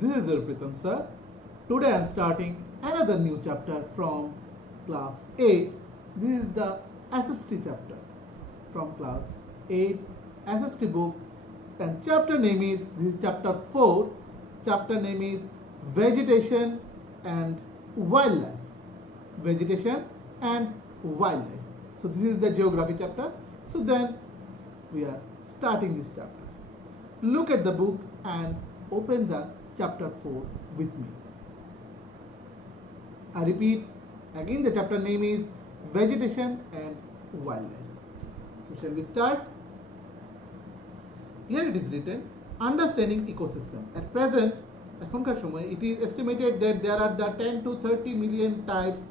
This is Urpritam sir. Today I am starting another new chapter from class 8. This is the SST chapter from class 8 SST book, and chapter name is, this is chapter 4. Chapter name is Vegetation and Wildlife. Vegetation and Wildlife. So this is the geography chapter. So then we are starting this chapter. Look at the book and open the chapter 4 with me. I repeat again, the chapter name is Vegetation and Wildlife. So shall we start? Here it is written, understanding ecosystem. At present, এখনকার সময়, it is estimated that there are the 10 to 30 million types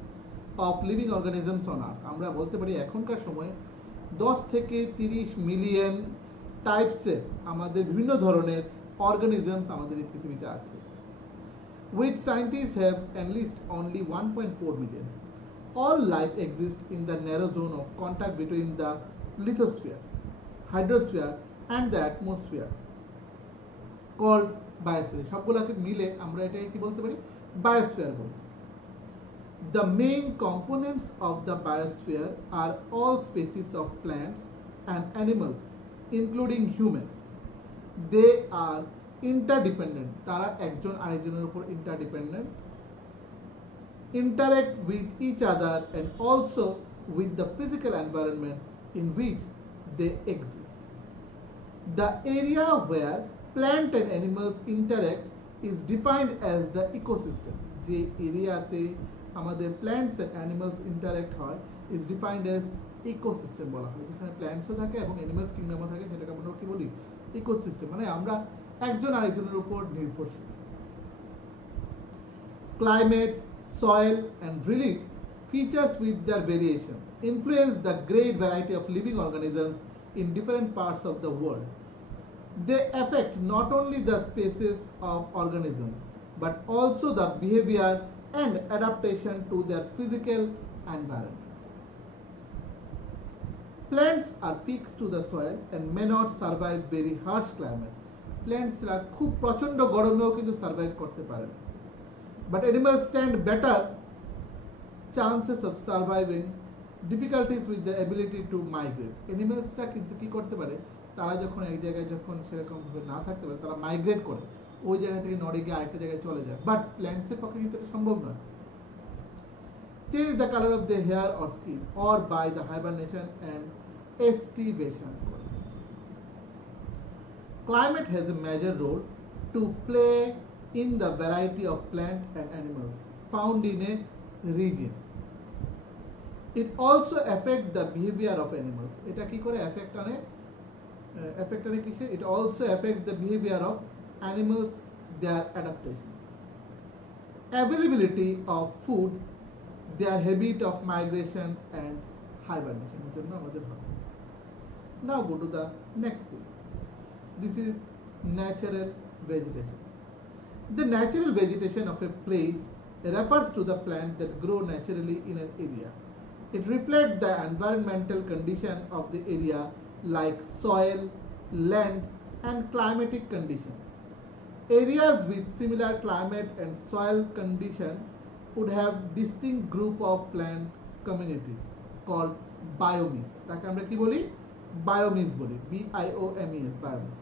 of living organisms on earth. আমরা বলতে পারি এখনকার সময় 10 থেকে 30 মিলিয়ন টাইপসের আমাদের বিভিন্ন ধরনের organisms আমাদের এই পৃথিবীতে আছে, which scientists have enlisted only 1.4 million. All life exists in the narrow zone of contact between the lithosphere, hydrosphere and the atmosphere, called biosphere. সবগুলোকে মিলে আমরা এটাকে কি বলতে পারি? বায়োস্ফিয়ার বলি। The main components of the biosphere are all species of plants and animals, including humans. They are interdependent. তারা একজন আরেকজনের উপর interdependent. Interact with each other and also with the physical environment in which they exist. The area where plant and animals interact is defined as the ecosystem. যে এরিয়াতে আমাদের plants and animals interact হয় is defined as ecosystem বলা হয়। যেখানে প্ল্যান্টসও থাকে এবং অ্যানিমালস কিংডমও থাকে, সেটাকে আমরা কি বলি? ইকোসিস্টেম। মানে আমরা একজন আরেকজনের উপর নির্ভরশীল। Climate, soil and relief features with their variation influence the great variety of living organisms in different parts of the world. They affect not only the species of organisms but also the behavior and adaptation to their physical environment. Plants are fixed to the soil and may not survive very harsh climate. Plants ra খুব প্রচন্ড গরমেও কিন্তু সার্ভাইভ করতে পারে না। But animals stand better chances of surviving difficulties with their ability to migrate. Animalsরা কিন্তু কি করতে পারে? তারা যখন এক জায়গায় যখন সেরকম ভাবে না থাকতে পারে, তারা মাইগ্রেট করে ওই জায়গা থেকে নড়ে গিয়ে আরেকটা জায়গায় চলে যায়। বাট প্ল্যান্টসের পক্ষে কিন্তু এটা সম্ভব নয়। Change the color of their hair or skin or by the hibernation and estivation. Climate has a major role to play in the variety of plant and animals found in a region. It also affects the behavior of animals. এটা কি করে affect আনে কিসে? It also affects the behavior of animals, their adaptation, availability of food, their habit of migration and hibernation. Now go to the next page. This is natural vegetation. The natural vegetation of a place refers to the plants that grow naturally in an area. It reflects the environmental condition of the area like soil, land and climatic condition. Areas with similar climate and soil condition would have distinct group of plant communities called biomes. তাকে আমরা কি বলি? Biomes বলি, BIOMES, biomes,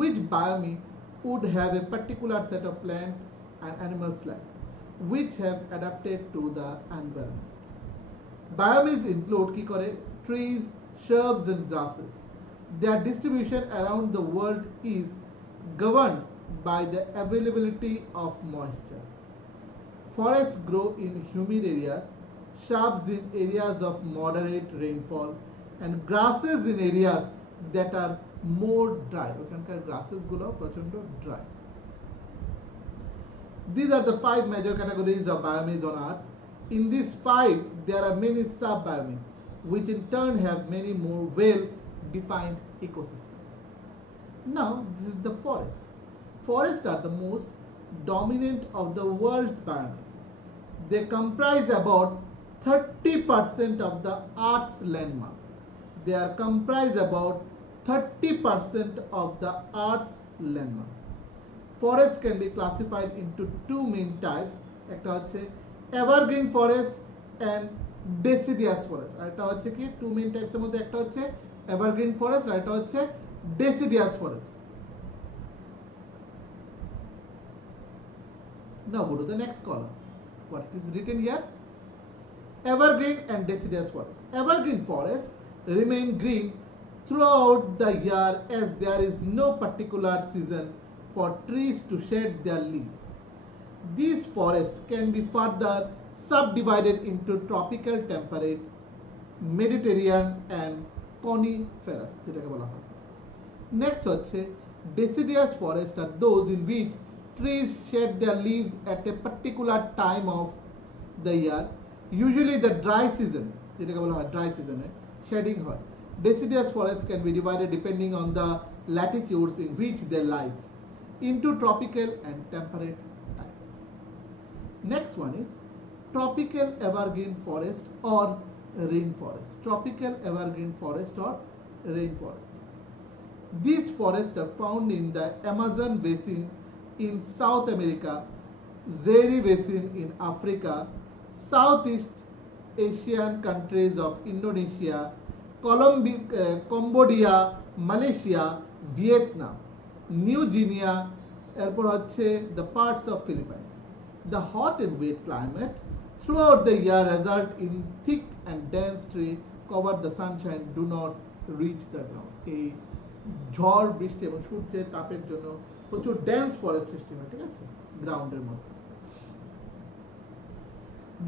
which biome would have a particular set of plant and animals life which have adapted to the environment. Biomes include কি করে? Trees, shrubs and grasses. Their distribution around the world is governed by the availability of moisture. Forests grow in humid areas, shrubs in areas of moderate rainfall, and grasses in areas that are more dry. ওখানকার grasses গুলো প্রচন্ড dry. These are the 5 major categories of biomes on earth. In these 5, there are many sub-biomes, which in turn have many more well-defined ecosystems. Now, this is the forest. Forests are the most dominant of the world's biomes. They comprise about 30% of the Earth's landmass. They are comprised about 30% of the Earth's landmass. Forests can be classified into two main types. একটা হচ্ছে evergreen forest and deciduous forest. আর এটা হচ্ছে কি two main types এর মধ্যে একটা হচ্ছে evergreen forest আর এটা হচ্ছে deciduous forest. Now go to the next column. What is written here? Evergreen and deciduous forest. Evergreen forest remain green throughout the year as there is no particular season for trees to shed their leaves. These forests can be further subdivided into tropical temperate, Mediterranean and coniferous. Next হচ্ছে deciduous forests are those in which trees shed their leaves at a particular time of the year, usually the dry season. যেটাকে বলা হয় dry season এ shedding হয়. Deciduous forests can be divided depending on the latitudes in which they live into tropical and temperate types. Next one is tropical evergreen forest or rainforest. Tropical evergreen forest or rainforest. These forests are found in the Amazon basin in South America, Zaire basin in Africa, Southeast Asian countries of Indonesia, Cambodia, Malaysia, Vietnam, New Guinea, এরপর হচ্ছে the parts of Philippines. The hot and wet climate throughout the year result in thick and dense trees cover the sunshine do not reach the ground. এই ঝড় বৃষ্টি এবং সূর্যের তাপের জন্য প্রচুর ডেন্স ফরেস্ট সৃষ্টি হয়, ঠিক আছে, গ্রাউন্ডের মধ্যে।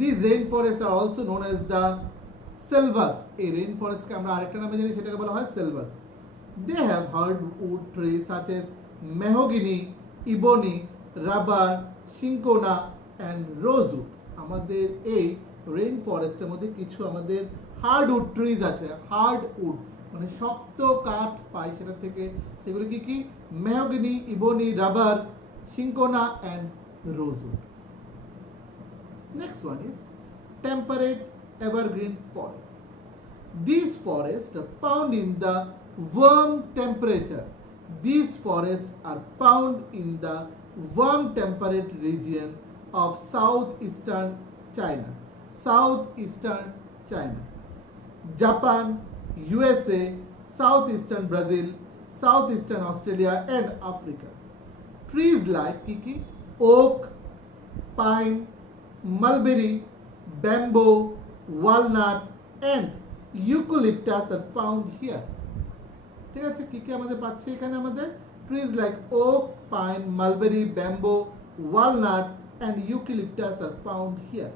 These rainforests are also known as the selvas. এই রেইনফরেস্টকে আমরা আরেকটা নামে জানি, সেটাকে বলা হয় selvas. They have hardwood trees such as mahogany, ebony, rubber, cinchona and rosewood. আমাদের এই রেইন ফরেস্টের মধ্যে কিছু আমাদের হার্ডউড ট্রিজ আছে। হার্ডউড মানে শক্ত কাঠ পাই সেটা থেকে, সেগুলো কি কি? মেহগনি, ইবনি, rubber, cinchona and rosewood. Next one is temperate evergreen forest. These forests are found in the warm temperature. These forests are found in the warm temperate region of southeastern China, Japan, USA, southeastern Brazil, southeastern Australia and Africa. Trees like kiki, oak, pine, mulberry, bamboo, walnut and eucalyptus are found here. ঠিক আছে, কি কি আমাদের পাচ্ছি এখানে? আমাদের trees like oak, pine, mulberry, bamboo, walnut and eucalyptus are found here.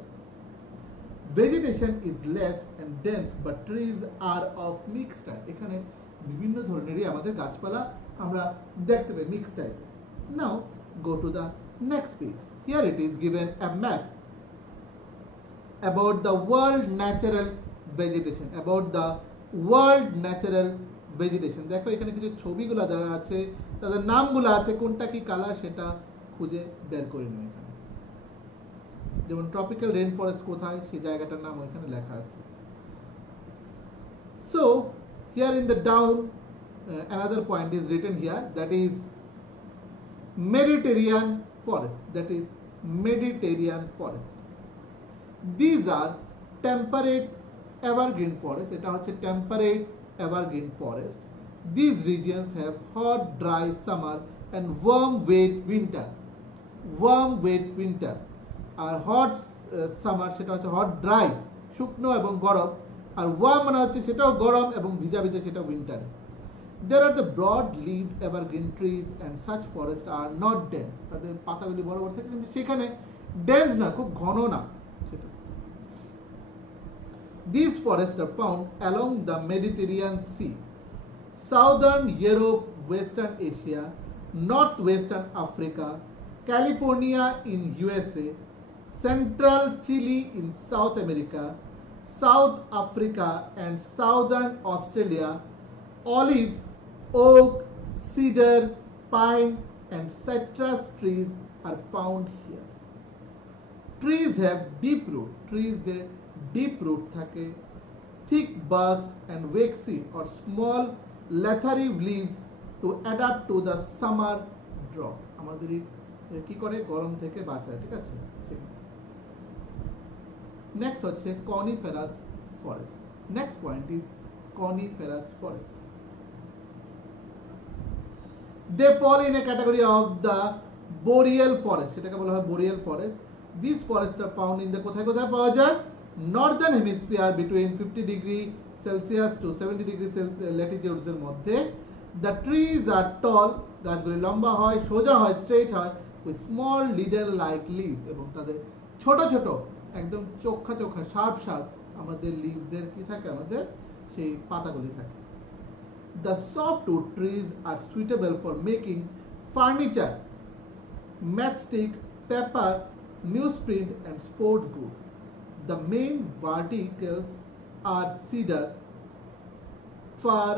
Vegetation is less and dense but trees are of mixed type. এখানে বিভিন্ন ধরনেরই আমাদের গাছপালা আমরা দেখতে পাই mixed type. Now go to the next page. Here it is given a map about the world natural vegetation. দেখো এখানে কিছু ছবিগুলো দেওয়া আছে, তাদের নামগুলো আছে, কোনটা কি কালার সেটা খুঁজে বের করে নিন। এখানে যেমন ট্রপিক্যাল রেইন ফরেস্ট কোথায় সেই জায়গাটার নাম ওইখানে লেখা আছে। So here in the down another point is written here, that is Mediterranean forest. These are temperate evergreen forest. এটা হচ্ছে temperate evergreen forest. These regions have hot dry summer and warm wet winter. R hot summer সেটা হচ্ছে hot dry শুকনো এবং গরম, আর warm মানে হচ্ছে সেটাও গরম এবং ভিজা ভিজা, সেটা winter. There are the broad-leaved evergreen trees and such forests are not dense. তাদের পাতাগুলি বড় বড় থাকে কিন্তু সেখানে dense না, খুব ঘন না সেটা। These forests are found along the Mediterranean Sea, southern Europe, western Asia, northwestern Africa, California in USA, central Chile in South America, South Africa and southern Australia. Olive, oak, cedar, pine and citrus trees are found here. Trees have deep root. Trees deep root থাকে, thick barks and waxy or small leathery leaves to adapt to the summer drought. আমাদেরই কি করে গরম থেকে বাঁচায়, ঠিক আছে। নেক্সট হচ্ছে coniferous forest. Next point is coniferous forest. They fall in a category of the boreal forest. এটাকে বলা হয় boreal forest. These forests are found in the কোথায় কোথায় পাওয়া যায়? Northern hemisphere between 50 degree Celsius to 70 degree latitudes এর মধ্যে। The trees are tall, গাছগুলি লম্বা হয়, সোজা হয়, স্ট্রেট হয়, with small needle like leaves, এবং তাদের ছোট ছোট একদম চোখা চোখা শার্প শার্প আমাদের লিভস এর কি থাকে, আমাদের সেই পাতাগুলি থাকে। The softwood trees are suitable for making furniture, matchstick, paper, newsprint, and sport good. The main verticals are cedar, fir,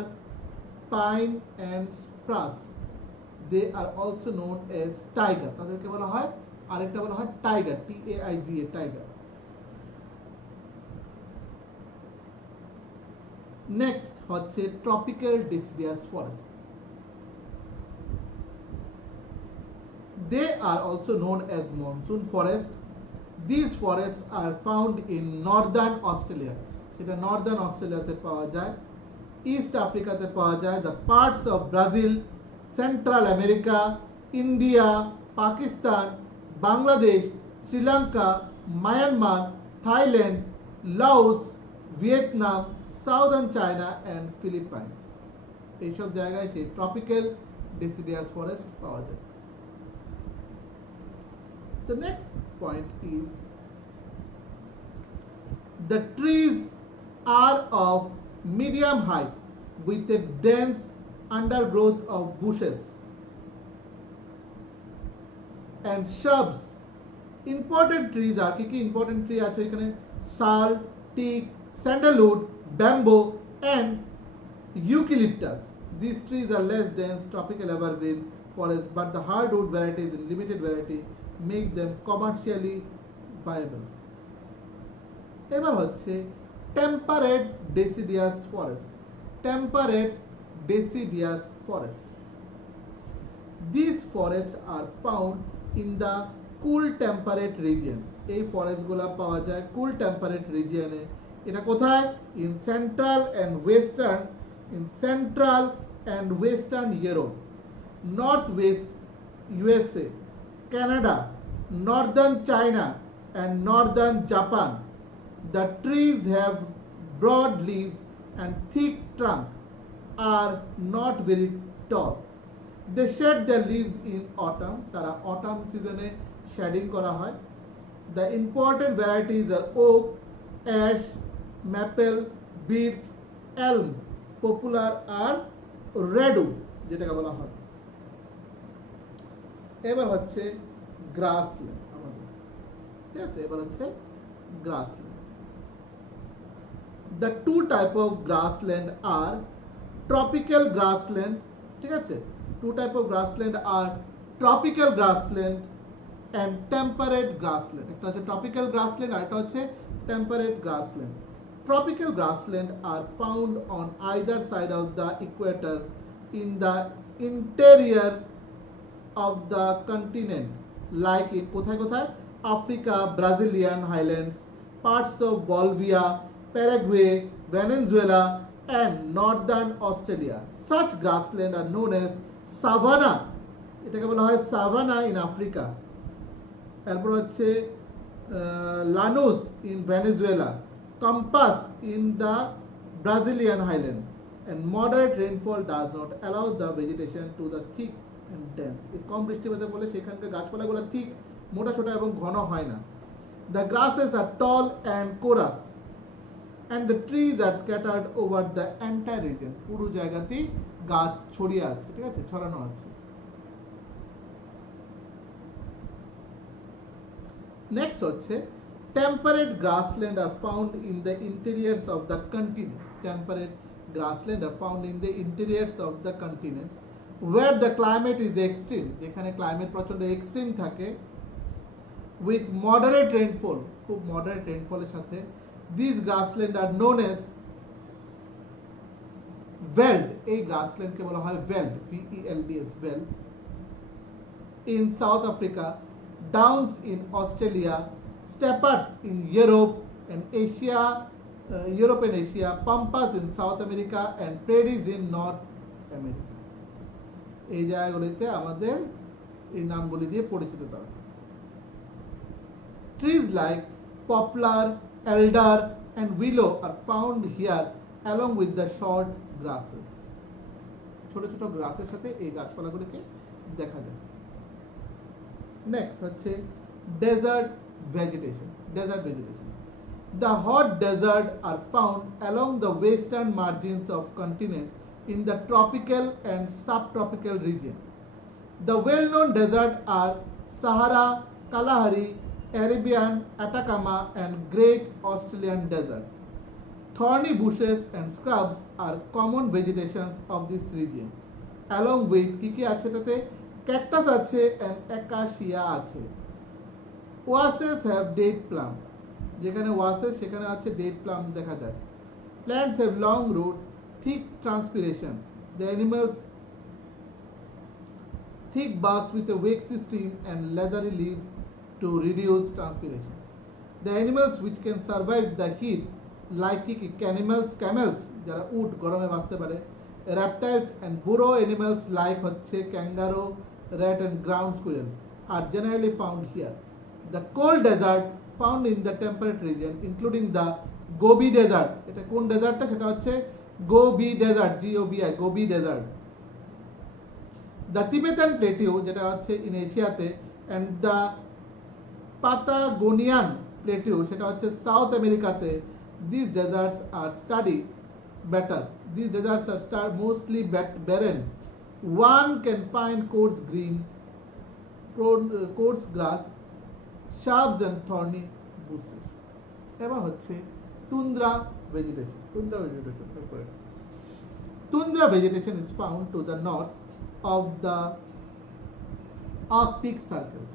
pine, and spruce. They are also known as tiger. তাদেরকে বলা হয়, আরেকটা বলা হয় tiger, T-A-I-G-A, tiger. Next হচ্ছে tropical deciduous forest. They are also known as monsoon forest. These forests are found in northern Australia. সেটা northern অস্ট্রেলিয়াতে পাওয়া যায়, ইস্ট আফ্রিকাতে পাওয়া যায়, the parts of Brazil, Central America, India, Pakistan, Bangladesh, Sri Lanka, Myanmar, Thailand, Laos, Vietnam, Southern China, and Philippines. এইসব জায়গায় সেই ট্রপিক্যাল deciduous forest পাওয়া যায়। The next point is the trees are of medium height with a dense undergrowth of bushes and shrubs. Important trees are কি important tree আছে এখানে? Sal, teak, sandalwood, bamboo, and eucalyptus. These trees are less dense tropical evergreen forests, but the hardwood varieties in limited variety make them commercially viable. এবার হচ্ছে temperate deciduous forest. Temperate deciduous forest. These forests are found in the cool temperate region. এই ফরেস্ট গুলা পাওয়া যায় cool temperate region-এ। এটা কোথায়? In central and western Europe, northwest USA, Canada, northern China, and northern Japan. The trees have broad leaves and thick trunk, are not very tall. They shed their leaves in autumn. তারা autumn season-এ shedding করা হয়। The important varieties are oak, ash, maple, beech, elm, poplar, আর redwood যেটাকে বলা হয়। এবার হচ্ছে গ্রাসল্যান্ড আমাদের, ঠিক আছে। এবার হচ্ছে grassland. The two type of grassland are tropical grassland, ঠিক আছে। Two type of grassland are tropical grassland and temperate grassland. একটা হচ্ছে tropical grassland আর একটা হচ্ছে temperate grassland. Tropical grassland are found on either side of the equator in the interior of the continent, like in কোথায় কোথায়? Africa, Brazilian highlands, parts of Bolivia, Paraguay, Venezuela, and northern Australia. Such grassland are known as savanna. এটাকে বলা হয় savanna in Africa. এরপর হচ্ছে Llanos in Venezuela, Pampas in the Brazilian highland, and moderate rainfall does not allow the vegetation to the thick and dense. কম বৃষ্টিপাতের ফলে সেখানকার গাছপালাগুলো ঠিক, মোটা ছোটা এবং ঘন হয় না। The grasses are tall and coarse, and the trees are scattered over the entire region. পুরো জায়গাতেই গাছ ছড়িয়ে আছে, ঠিক আছে, ছড়ানো আছে। Next হচ্ছে temperate grassland are found in the interiors of the continent. Temperate grassland are found in the interiors of the continent where the climate is extreme, যেখানে ক্লাইমেট প্রচন্ড এক্সট্রিম থাকে, with moderate rainfall, খুব moderate rainfall এর সাথে। These grassland are known as veld. এই গ্রাসল্যান্ডকে বলা হয় veld, VELD, veld. in South Africa, downs in Australia, steppers in Europe and Asia, pampas in South America, and prairies in North America. এই জায়গাগুলিতে আমাদের এই নামগুলি দিয়ে পরিচিত তারা। Trees like poplar, elder, and willow are found here along with the short grasses. ছোট ছোট গ্রাসের সাথে এই গাছপালাগুলিকে দেখা যায়। নেক্সট হচ্ছে desert vegetation. The hot desert are found along the western margins of continent in the tropical and subtropical region. The well-known deserts are Sahara, Kalahari, Arabian, Atacama, and Great Australian Desert. Thorny bushes and scrubs are common vegetations of this region. Along with কি আছে এটাতে cactus আছে and acacia আছে. Oases have date plum. যেখানে oasis সেখানে আছে date plum দেখা যায়. Plants have long root, thick transpiration. The animals thick barks with a waxy stem and leathery leaves to reduce transpiration. The animals which can survive the heat like camels যারা উট গরমে বাঁচতে পারে, reptiles and burrow animals like হচ্ছে kangaroo, rat and ground squirrel are generally found here. The cold desert found in the temperate region including the Gobi desert. এটা কোন ডেজার্টটা সেটা হচ্ছে Gobi desert, GOBI, Gobi desert. The Tibetan plateau যেটা হচ্ছে in এশিয়াতে and the Patagonian plateau সেটা হচ্ছে সাউথ আমেরিকাতে. These deserts are studied better. These deserts are mostly barren. One can find coarse grass, shrubs and thorny bushes. এবার হচ্ছে tundra vegetation. Tundra vegetation is found to the north of the Arctic Circle.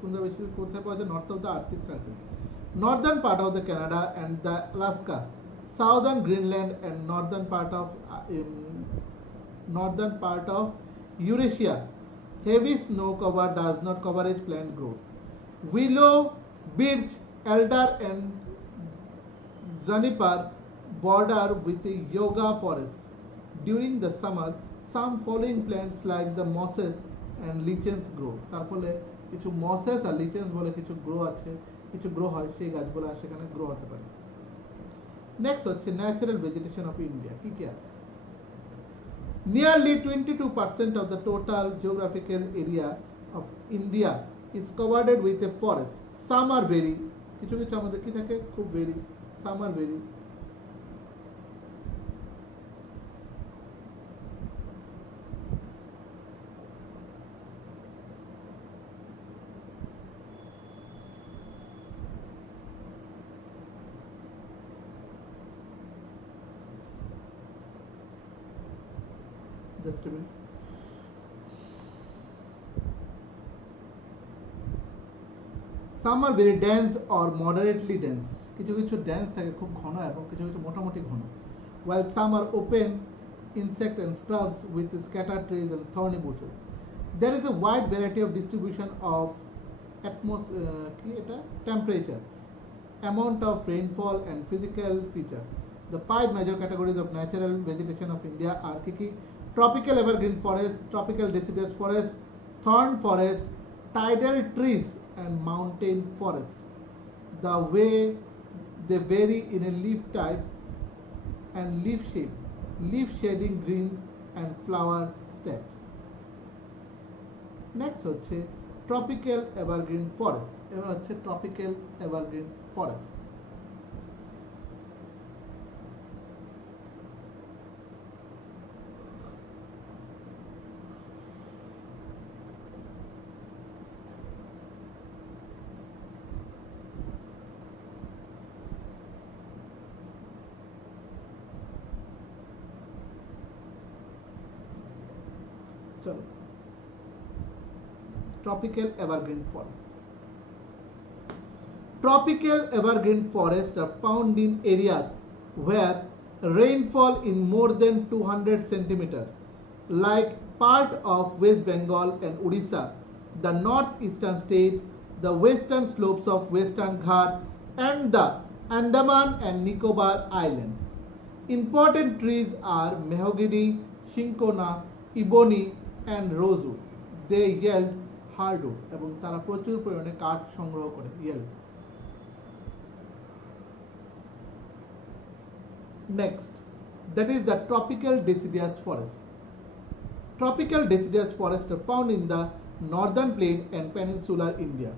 Tundra vegetation কোথায় পাওয়া যায়? North of the Arctic Circle. Northern part of the Canada and the Alaska, southern Greenland and northern part of Eurasia. Heavy snow cover does not coverage plant growth. Willow, birch, elder and juniper border with a yoga forest. During the summer, some following plants like the mosses and lichens grow. তার ফলে কিছু mosses আর lichens বলে কিছু গ্রো হয়, সেই গাছগুলো আর সেখানে গ্রো হতে পারে। নেক্সট হচ্ছে ন্যাচারাল ভেজিটেশন অফ ইন্ডিয়া। কি কি আছে? Nearly 22% of the total geographical area of India is covered with a forest. Some are very, কিছু কিছু আমাদের কি থাকে খুব very, some are very. Just a minute. Some are very dense or moderately dense. কিছু কিছু dense থাকে খুব ঘন এবং কিছু কিছু মোটামুটি ঘন. While some are open insect and shrubs with scattered trees and thorny bushes. There is a wide variety of distribution of temperature, amount of rainfall and physical features. The 5 major categories of natural vegetation of India are kiki: tropical evergreen forest, tropical deciduous forest, thorn forest, tidal trees and mountain forest. The way they vary in a leaf type and leaf shape, leaf shading green and flower steps. Next হচ্ছে tropical evergreen forest. এবার হচ্ছে tropical evergreen forest. Tropical evergreen forest. Tropical evergreen forests are found in areas where rainfall in more than 200 centimeters, like part of West Bengal and Odisha, the northeastern state, the western slopes of Western Ghat, and the Andaman and Nicobar Island. Important trees are mahogany, cinchona, ebony, and rosewood. They yield hardwood এবং তারা প্রচুর পরিমাণে কাঠ সংগ্রহ করে yield. Next, that is the tropical deciduous forest. Tropical deciduous forests are found in the northern plain and peninsular India,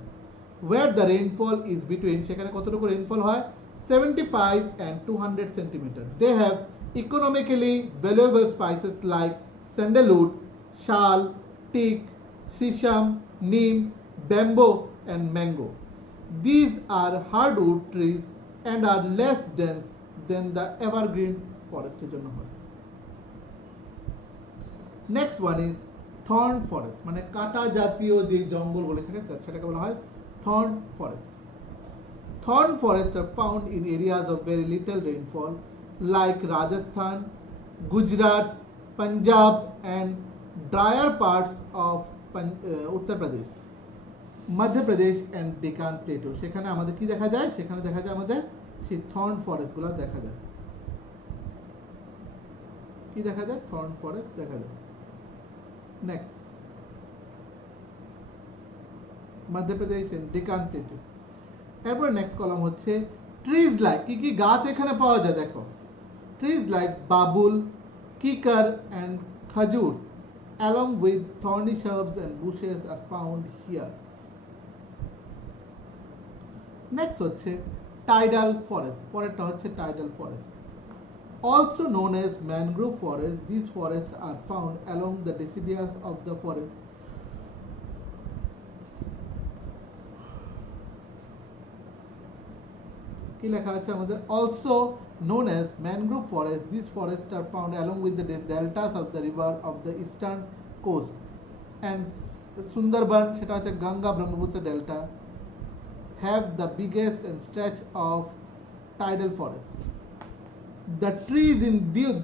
where the rainfall is between সেখানে কতটুকু rainfall হয় 75 and 200 centimeters. They have economically valuable spices like sandalwood, shal, teak, sisam, neem, bamboo, and mango. These are hardwood trees and are less dense than the evergreen forest. Next one is thorn forest, মানে কাটা জাতীয় যে জঙ্গলগুলো থাকে সেটাকে বলা হয় thorn forest. Thorn forests are found in areas of very little rainfall like Rajasthan, Gujarat, Punjab, and drier parts of Uttar Pradesh, Madhya Pradesh, and Deccan Plateau. সেখানে আমাদের কি দেখা যায়? সেখানে দেখা যায় আমাদের সেই thorn forest গুলো দেখা যায়। কি দেখা যায়? thorn forest দেখা যায়। Next, Madhya Pradesh and Deccan Plateau. এরপর নেক্সট কলাম হচ্ছে ট্রিজ লাইক কি কি গাছ এখানে পাওয়া যায় দেখো trees like babul kikar and khajur along with thorny shrubs and bushes are found here. Next হচ্ছে টাইডাল ফরেস্ট পরেরটা হচ্ছে tidal forest also known as mangrove forest. These forests are found along the deciduous of the forest কি লেখা আছে আমাদের also known as mangrove forest. These forests are found along with the deltas of the river of the eastern coast and Sundarban সেটা হচ্ছে গঙ্গা Brahmaputra delta have the biggest and stretch of tidal forest. The trees in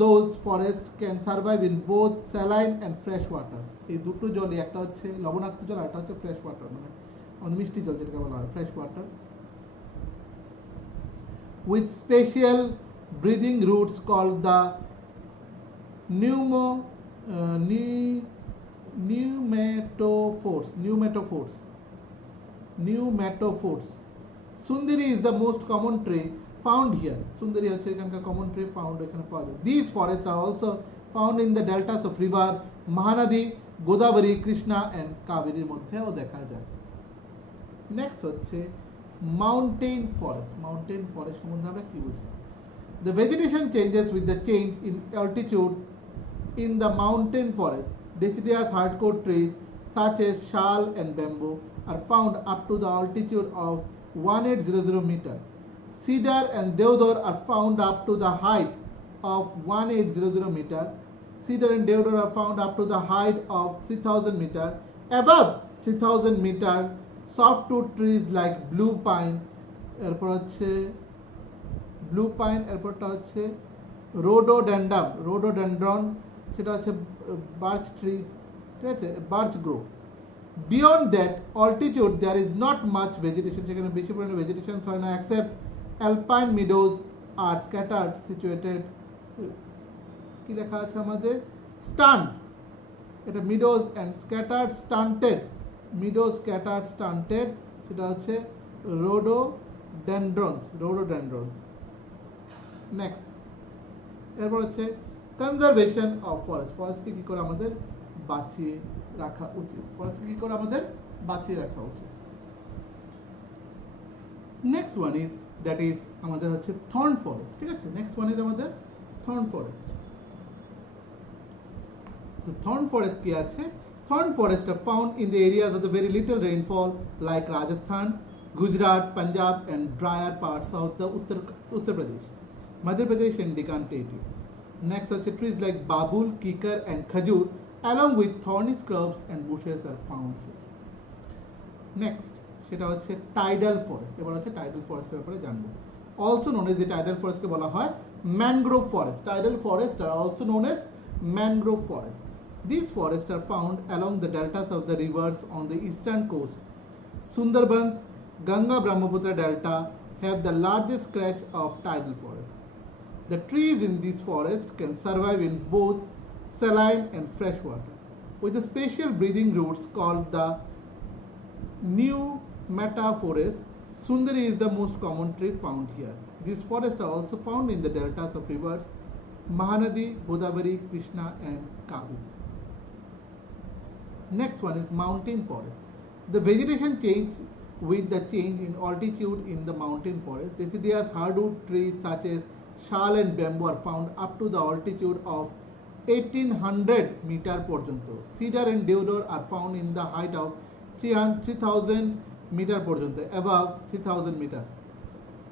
those forests can survive in both saline and fresh water. এই দুটো জলই একটা হচ্ছে লবণাক্ত জল আর একটা হচ্ছে ফ্রেশ ওয়াটার মানে মিষ্টি জল যেটাকে বলা হয় fresh water with special breathing roots called the pneumatophores. Sundari is the most common tree found here. Sundari হচ্ছে এখানকার common tree found এখানে পাওয়া যায়. These forests are also found in the deltas of river Mahanadi, Godavari, Krishna, and Kaveri মধ্যেও দেখা যায়. Next হচ্ছে mountain forest. Mountain forest সম্বন্ধে আমরা কি বুঝি? The vegetation changes with the change in altitude in the mountain forest. Deciduous hardwood trees such as shal and bamboo are found up to the altitude of 1800 meter. Cedar and deodar are found up to the height of 1800 meter. Cedar and deodar are found up to the height of 3000 meter. Above 3000 meter, softwood trees like blue pine, এরপর হচ্ছে blue pine, এরপরটা হচ্ছে rhododendron, সেটা হচ্ছে birch trees, ঠিক আছে, birch grove. Beyond that altitude there is not much vegetation, সেখানে বেশি পরিমাণে ভেজিটেশন হয় না except alpine meadows are scattered situated কি লেখা আছে আমাদের stunt, এটা meadows and scattered stunted সেটা হচ্ছে rhododendrons. Next, এরপর হচ্ছে কনজারভেশন অফ ফরেস্টকে কি করে আমাদের বাঁচিয়ে রাখা উচিত next one is that is আমাদের হচ্ছে থর্ন ফরেস্ট, ঠিক আছে। নেক্সট ওয়ান ইজ আমাদের thorn forest. So thorn forest কি আছে? Thorn forests are found in the areas of the very little rainfall like Rajasthan, Gujarat, Punjab, and drier parts of the Uttar Pradesh, Madhya Pradesh, and Deccan Plateau. Next, such trees like babul, kikar, and khajur, along with thorny shrubs and bushes, are found here. Next, সেটা হচ্ছে tidal forest. এবার হচ্ছে টাইডাল ফরেস্টের ব্যাপারে জানবো। Also known as the tidal forest কে বলা হয় mangrove forest. Tidal forests are also known as mangrove forest. These forests are found along the deltas of the rivers on the eastern coast. Sundarbans, Ganga Brahmaputra Delta have the largest stretch of tidal forest. The trees in these forests can survive in both saline and fresh water, with the special breathing routes called the new metaforest. Sundari is the most common tree found here. These forests are also found in the deltas of rivers Mahanadi, Godavari, Krishna and Kaveri. Next one is mountain forest. The vegetation change with the change in altitude in the mountain forest. Deciduous hardwood trees such as shal and bamboo are found up to the altitude of 1800 meter porjanto. Cedar and deodar are found in the height of 3000 meter porjanto, above 3000 meter.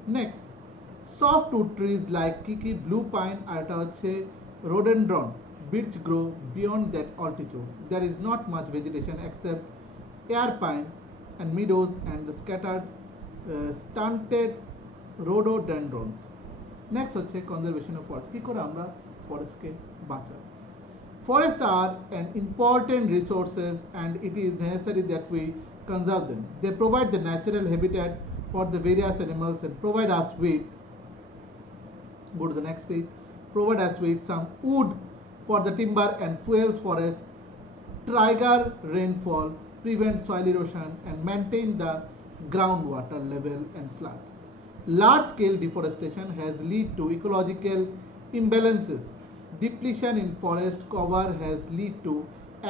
Next, softwood trees like kiki, blue pine, rhododendron, birch grow beyond that altitude. There is not much vegetation except air pine and meadows and the scattered stunted rhododendrons. Next হচ্ছে conservation of forest. কি করে আমরা ফরেস্টকে বাঁচাবো? Forests are an important resources and it is necessary that we conserve them. They provide the natural habitat for the various animals and provide us with, go to the next page, provide us with some wood for the timber and fuels forests, trigger rainfall, prevent soil erosion and maintain the groundwater level and flood. Large-scale deforestation has led to ecological imbalances. Depletion in forest cover has led to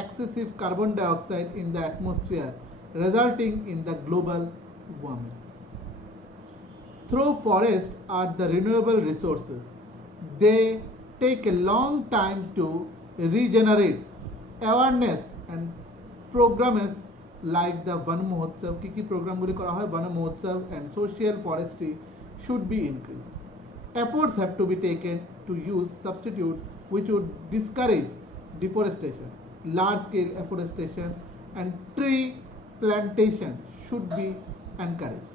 excessive carbon dioxide in the atmosphere, resulting in the global warming. Though forests are the renewable resources, they take a long time to regenerate. Awareness and programs like the Van Mahotsav, kiki program guli kora hoy, Van Mahotsav and social forestry should be increased. Efforts have to be taken to use substitute which would discourage deforestation. Large scale afforestation and tree plantation should be encouraged.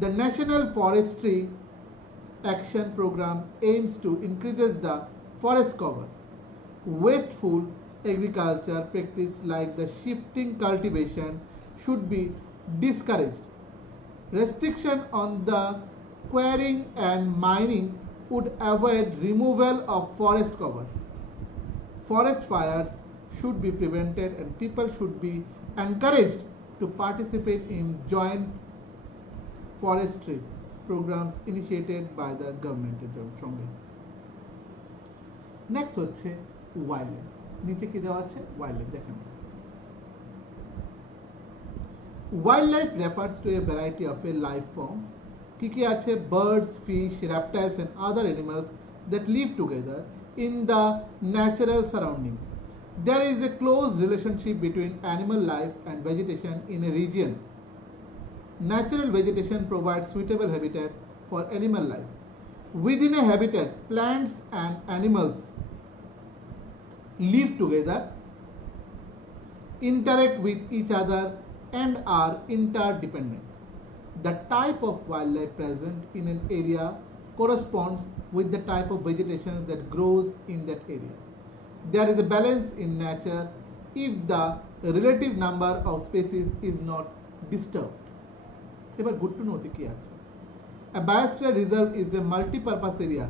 The National Forestry Action Program aims to increase the forest cover. Wasteful agriculture practice like the shifting cultivation should be discouraged. Restriction on the quarrying and mining would avoid removal of forest cover. Forest fires should be prevented and people should be encouraged to participate in joint forestry programs initiated by the government. Next হচ্ছে wildlife. নিচে কি দেওয়া আছে? wildlife দেখেন. Wildlife refers to a variety of life forms. কি কি আছে? birds, fish, reptiles and other animals that live together in the natural surrounding. There is a close relationship between animal life and vegetation in a region. Natural vegetation provides suitable habitat for animal life. Within a habitat, plants and animals live together, interact with each other and are interdependent. The type of wildlife present in an area corresponds with the type of vegetation that grows in that area. There is a balance in nature if the relative number of species is not disturbed. এবার good to know কি আছে? A biosphere reserve is a multi-purpose area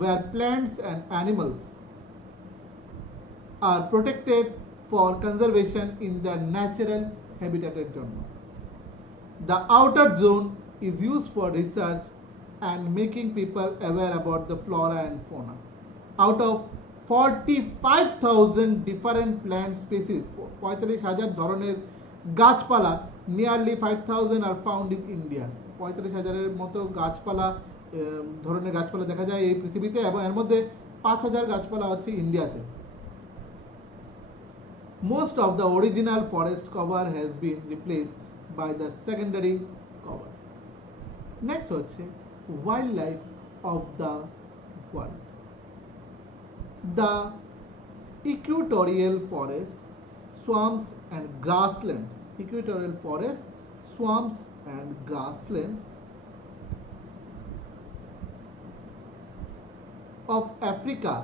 where plants and animals are protected for conservation in their natural habitat জন্য. The outer zone is used for research and making people aware about the flora and fauna. Out of 45,000 different plant species, 45,000 ধরনের গাছপালা, nearly 5,000 are found in India. 45,000 এর মতো গাছপালা ধরনের গাছপালা দেখা যায় এই পৃথিবীতে এবং এর মধ্যে 5,000 গাছপালা আছে ইন্ডিয়াতে. Most of the original forest cover has been replaced by the secondary cover. Next হচ্ছে wildlife of the world. The equatorial forest, swamps and grassland. Equatorial forest, swamps and grassland of Africa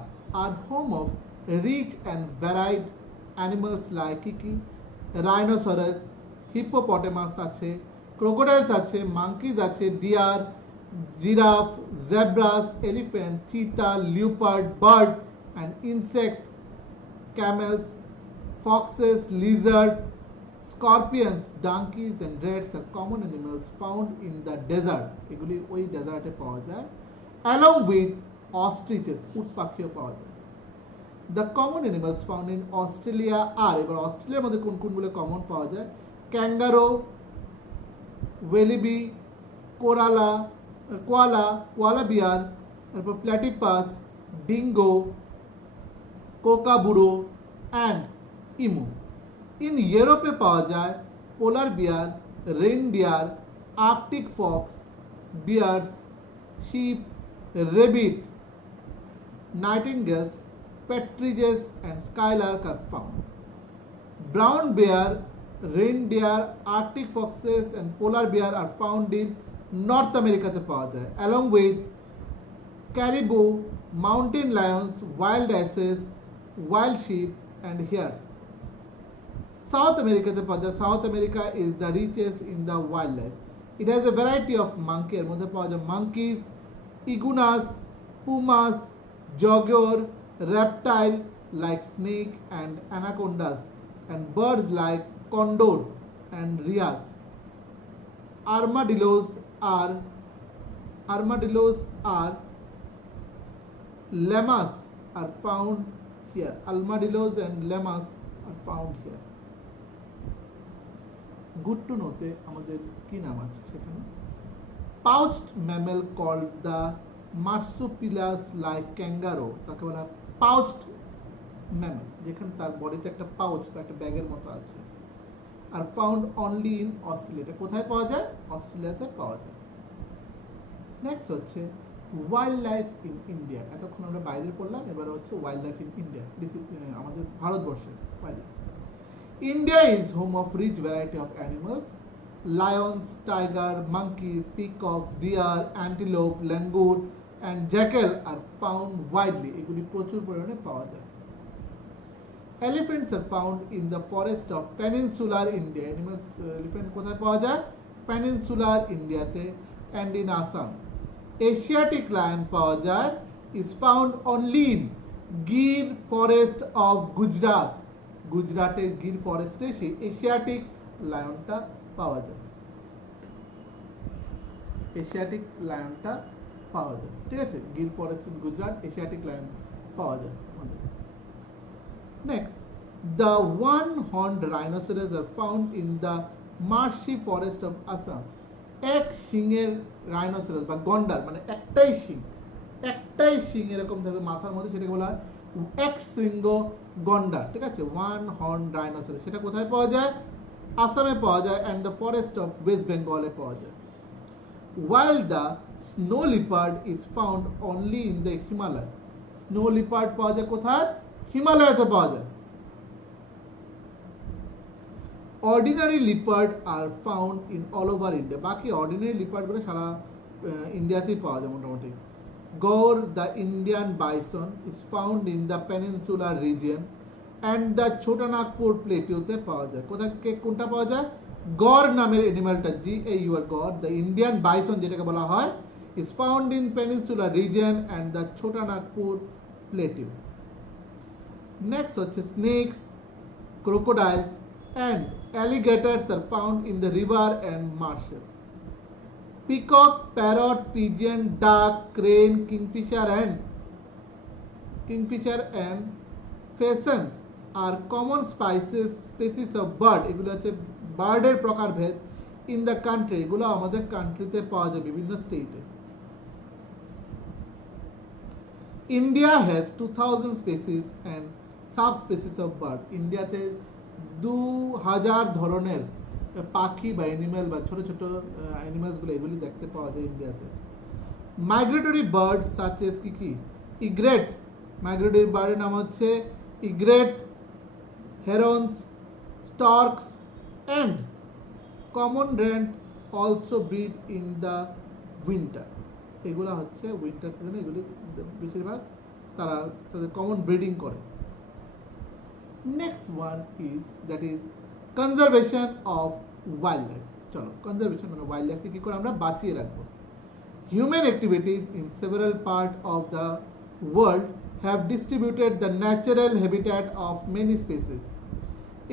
are home of rich and varied animals like কি রাইনোসরাস, হিপ্পোপটেমাস আছে, ক্রোকোডাইলস আছে, মাঙ্কিজ আছে, deer, giraffe, জেব্রাস, এলিফ্যান্ট, চিতা, leopard, bird and insect, camels, foxes, lizards, scorpions, donkeys and rats are common animals found in the desert. এগুলি ওই ডেজার্টে পাওয়া যায়। Along with ostriches, উট পাখিও পাওয়া যায়। The common animals found in Australia are, এবার অস্ট্রেলিয়ার মধ্যে কোন কোনগুলো কমন পাওয়া যায়? ক্যাঙ্গারো, ওয়েলিবি, কোয়ালা বিয়ার, তারপর platypus, dingo, kookaburra and emu. In ইউরোপে পাওয়া যায় polar bear, reindeer, arctic fox, bears, sheep, rabbit, nightingales, partridges and skylark are found. Brown bear, reindeer, arctic foxes and polar bear are found in North আমেরিকাতে পাওয়া যায়, along with caribou, mountain lions, wild asses, wild sheep and hares. South America, South America is the richest in the wildlife. It has a variety of monkey, monkeys, iguanas, pumas, jaguar, reptile like snake and anacondas, and birds like condor and rheas. Armadillos are llamas are found here. Armadillos and llamas are found here. Good to know তে আমাদের কি নাম আছে সেখানে? Pouched mammal called the marsupials like kangaroo, তাকে বলা হয় pouched mammal, যেখানে তার বডিতে একটা পাউচ বা একটা ব্যাগের মতো আছে, are found only in Australia. কোথায় পাওয়া যায়? অস্ট্রেলিয়াতে পাওয়া যায়। নেক্সট হচ্ছে ওয়াইল্ড লাইফ ইন ইন্ডিয়া। এতক্ষণ আমরা বাইরে পড়লাম, এবার হচ্ছে ওয়াইল্ড লাইফ ইন ইন্ডিয়া, আমাদের ভারতবর্ষের wildlife. India is home of rich variety of animals. Lions, tiger, monkeys, peacocks, deer, antelope, langur and jackal are found widely. এগুলি প্রচুর পরিমাণে পাওয়া যায়। Elephants are found in the forest of peninsular India. Elephant কোথায় পাওয়া যায়? Peninsular ইন্ডিয়াতে and in Assam. Asiatic lion পাওয়া যায় is found only in Gir forest of Gujarat. গুজরাটের গির ফরেস্টে সেই এশিয়াটিক লায়নটা পাওয়া যায়। এশিয়াটিক লায়নটা পাওয়া যায়, ঠিক আছে? Gir forest in Gujarat, Asiatic lion পাওয়া যায় আমাদের। Next, the one-horned rhinoceros are found in the marshy forest of Assam. এক শিঙের রাইনোসেরাস বা গন্ডার, মানে একটাই শিং এরকম থাকবে মাথার মধ্যে, সেটাকে বলা হয় এক শৃঙ্গ গন্ডার, ঠিক আছে? One horn rhinoceros. সেটা কোথায় পাওয়া যায়? আসামে পাওয়া যায় and the forest of West বেঙ্গলে পাওয়া যায়। While the snow leopard is found only in the Himalaya. Snow leopard পাওয়া যায় কোথায়? হিমালয়তে পাওয়া যায়। Ordinary leopard are found in all over India. বাকি ordinary leopard গুলো সারা ইন্ডিয়াতেই পাওয়া যায় মোটামুটি। Gaur, the Indian bison, is found in the peninsular region and the Chotanagpur plateau তে পাওয়া যায়। কোনটা পাওয়া যায়? গড় নামের অ্যানিমালটা, GAUR, গড়, the Indian bison যেটাকে বলা হয়, is found in peninsular region and the Chotanagpur plateau. Next হচ্ছে snakes, crocodiles and alligators are found in the river and marshes. Peacock, parrot, pigeon, duck, crane, kingfisher and pheasant are common species of bird. এগুলো হচ্ছে বার্ডের প্রকারভেদ in the country. এগুলো আমাদের কান্ট্রিতে পাওয়া যায় বিভিন্ন স্টেটে। India has 2000 species and subspecies of bird. ইন্ডিয়াতে 2000 ধরনের পাখি বা অ্যানিমাল বা ছোট ছোট অ্যানিমালস গুলো এগুলি দেখতে পাওয়া যায় ইন্ডিয়াতে। মাইগ্রেটরি বার্ড সাচ এস কি ইগ্রেট, মাইগ্রেটরি বার্ডের নাম হচ্ছে egret, herons, storks and common wren also breed in the winter. এগুলা হচ্ছে উইন্টার সিজনে এগুলি বেশিরভাগ তারা তাদের কমন ব্রিডিং করে। next one is that is conservation of wildlife. চলো conservation মানে wildlife কে কি করে আমরা বাঁচিয়ে রাখবো. Human activities in several parts of the world have distributed the natural habitat of many species.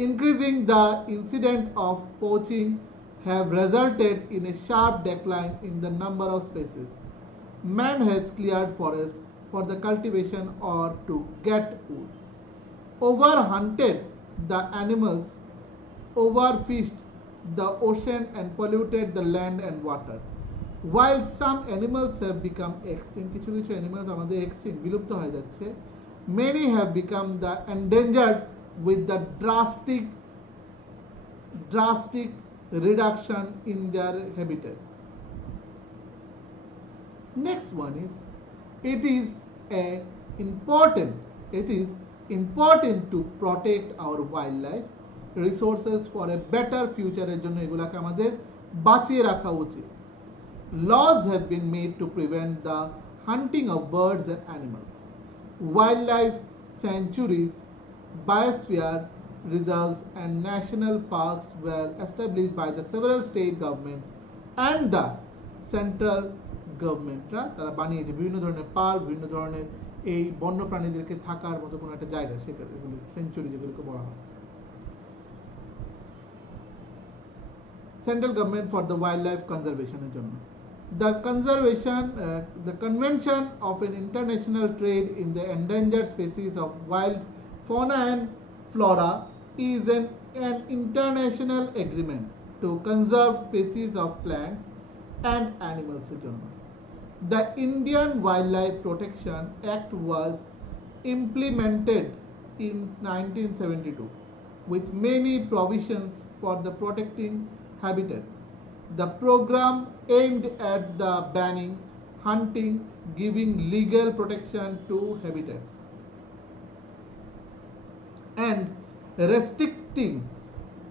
Increasing the incidence of poaching have resulted in a sharp decline in the number of species. Man has cleared forests for the cultivation or to get wood. Overhunted the animals, overfished the ocean and polluted the land and water. While some animals have become extinct, কিছু কিছু animals আমাদের extinct বিলুপ্ত হয়ে যাচ্ছে, many have become the endangered with the drastic reduction in their habitat. Next one is it is important to protect our wildlife resources for a better future. এর জন্য এগুলাকে আমাদের বাঁচিয়ে রাখা উচিত. Laws have been made to prevent the hunting of birds and animals. Wildlife sanctuaries, biosphere reserves and national parks were established by the several state government and the central government. তারা বানিয়েছে বিভিন্ন ধরনের পার্ক, বিভিন্ন ধরনের এই বন্য প্রাণীদেরকে থাকার মতো কোনো একটা জায়গা, সেখানে এগুলো সেঞ্চুরি যেগুলোকে বলা হয়. Central government for the wildlife conservation এর জন্য. The convention of an international trade in the endangered species of wild fauna and flora is an international agreement to conserve species of plant and animals এর জন্য. The Indian Wildlife Protection Act was implemented in 1972 with many provisions for the protecting habitat. The program aimed at the banning, hunting, giving legal protection to habitats, and restricting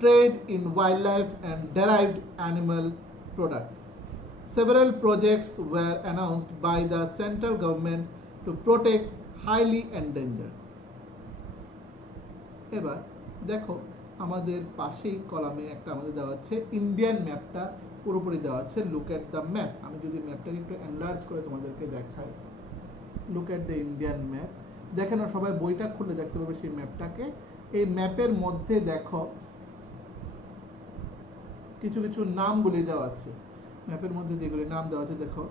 trade in wildlife and derived animal products. Several projects were announced by the central government to protect highly endangered. এবার দেখো আমাদের পাশেই কলামে একটা আমাদের দেওয়া আছে ইন্ডিয়ান ম্যাপটা পুরোপুরি দেওয়া আছে. Look at the map. আমি যদি ম্যাপটাকে একটু এনলার্জ করে তোমাদেরকে দেখাই, look at the Indian map. দেখেন সবাই বইটা খুলে দেখতে পাবে সেই ম্যাপটাকে. এই ম্যাপের মধ্যে দেখো কিছু কিছু নামগুলি দেওয়া আছে. ম্যাপের মধ্যে যেগুলি নাম দেওয়া আছে দেখো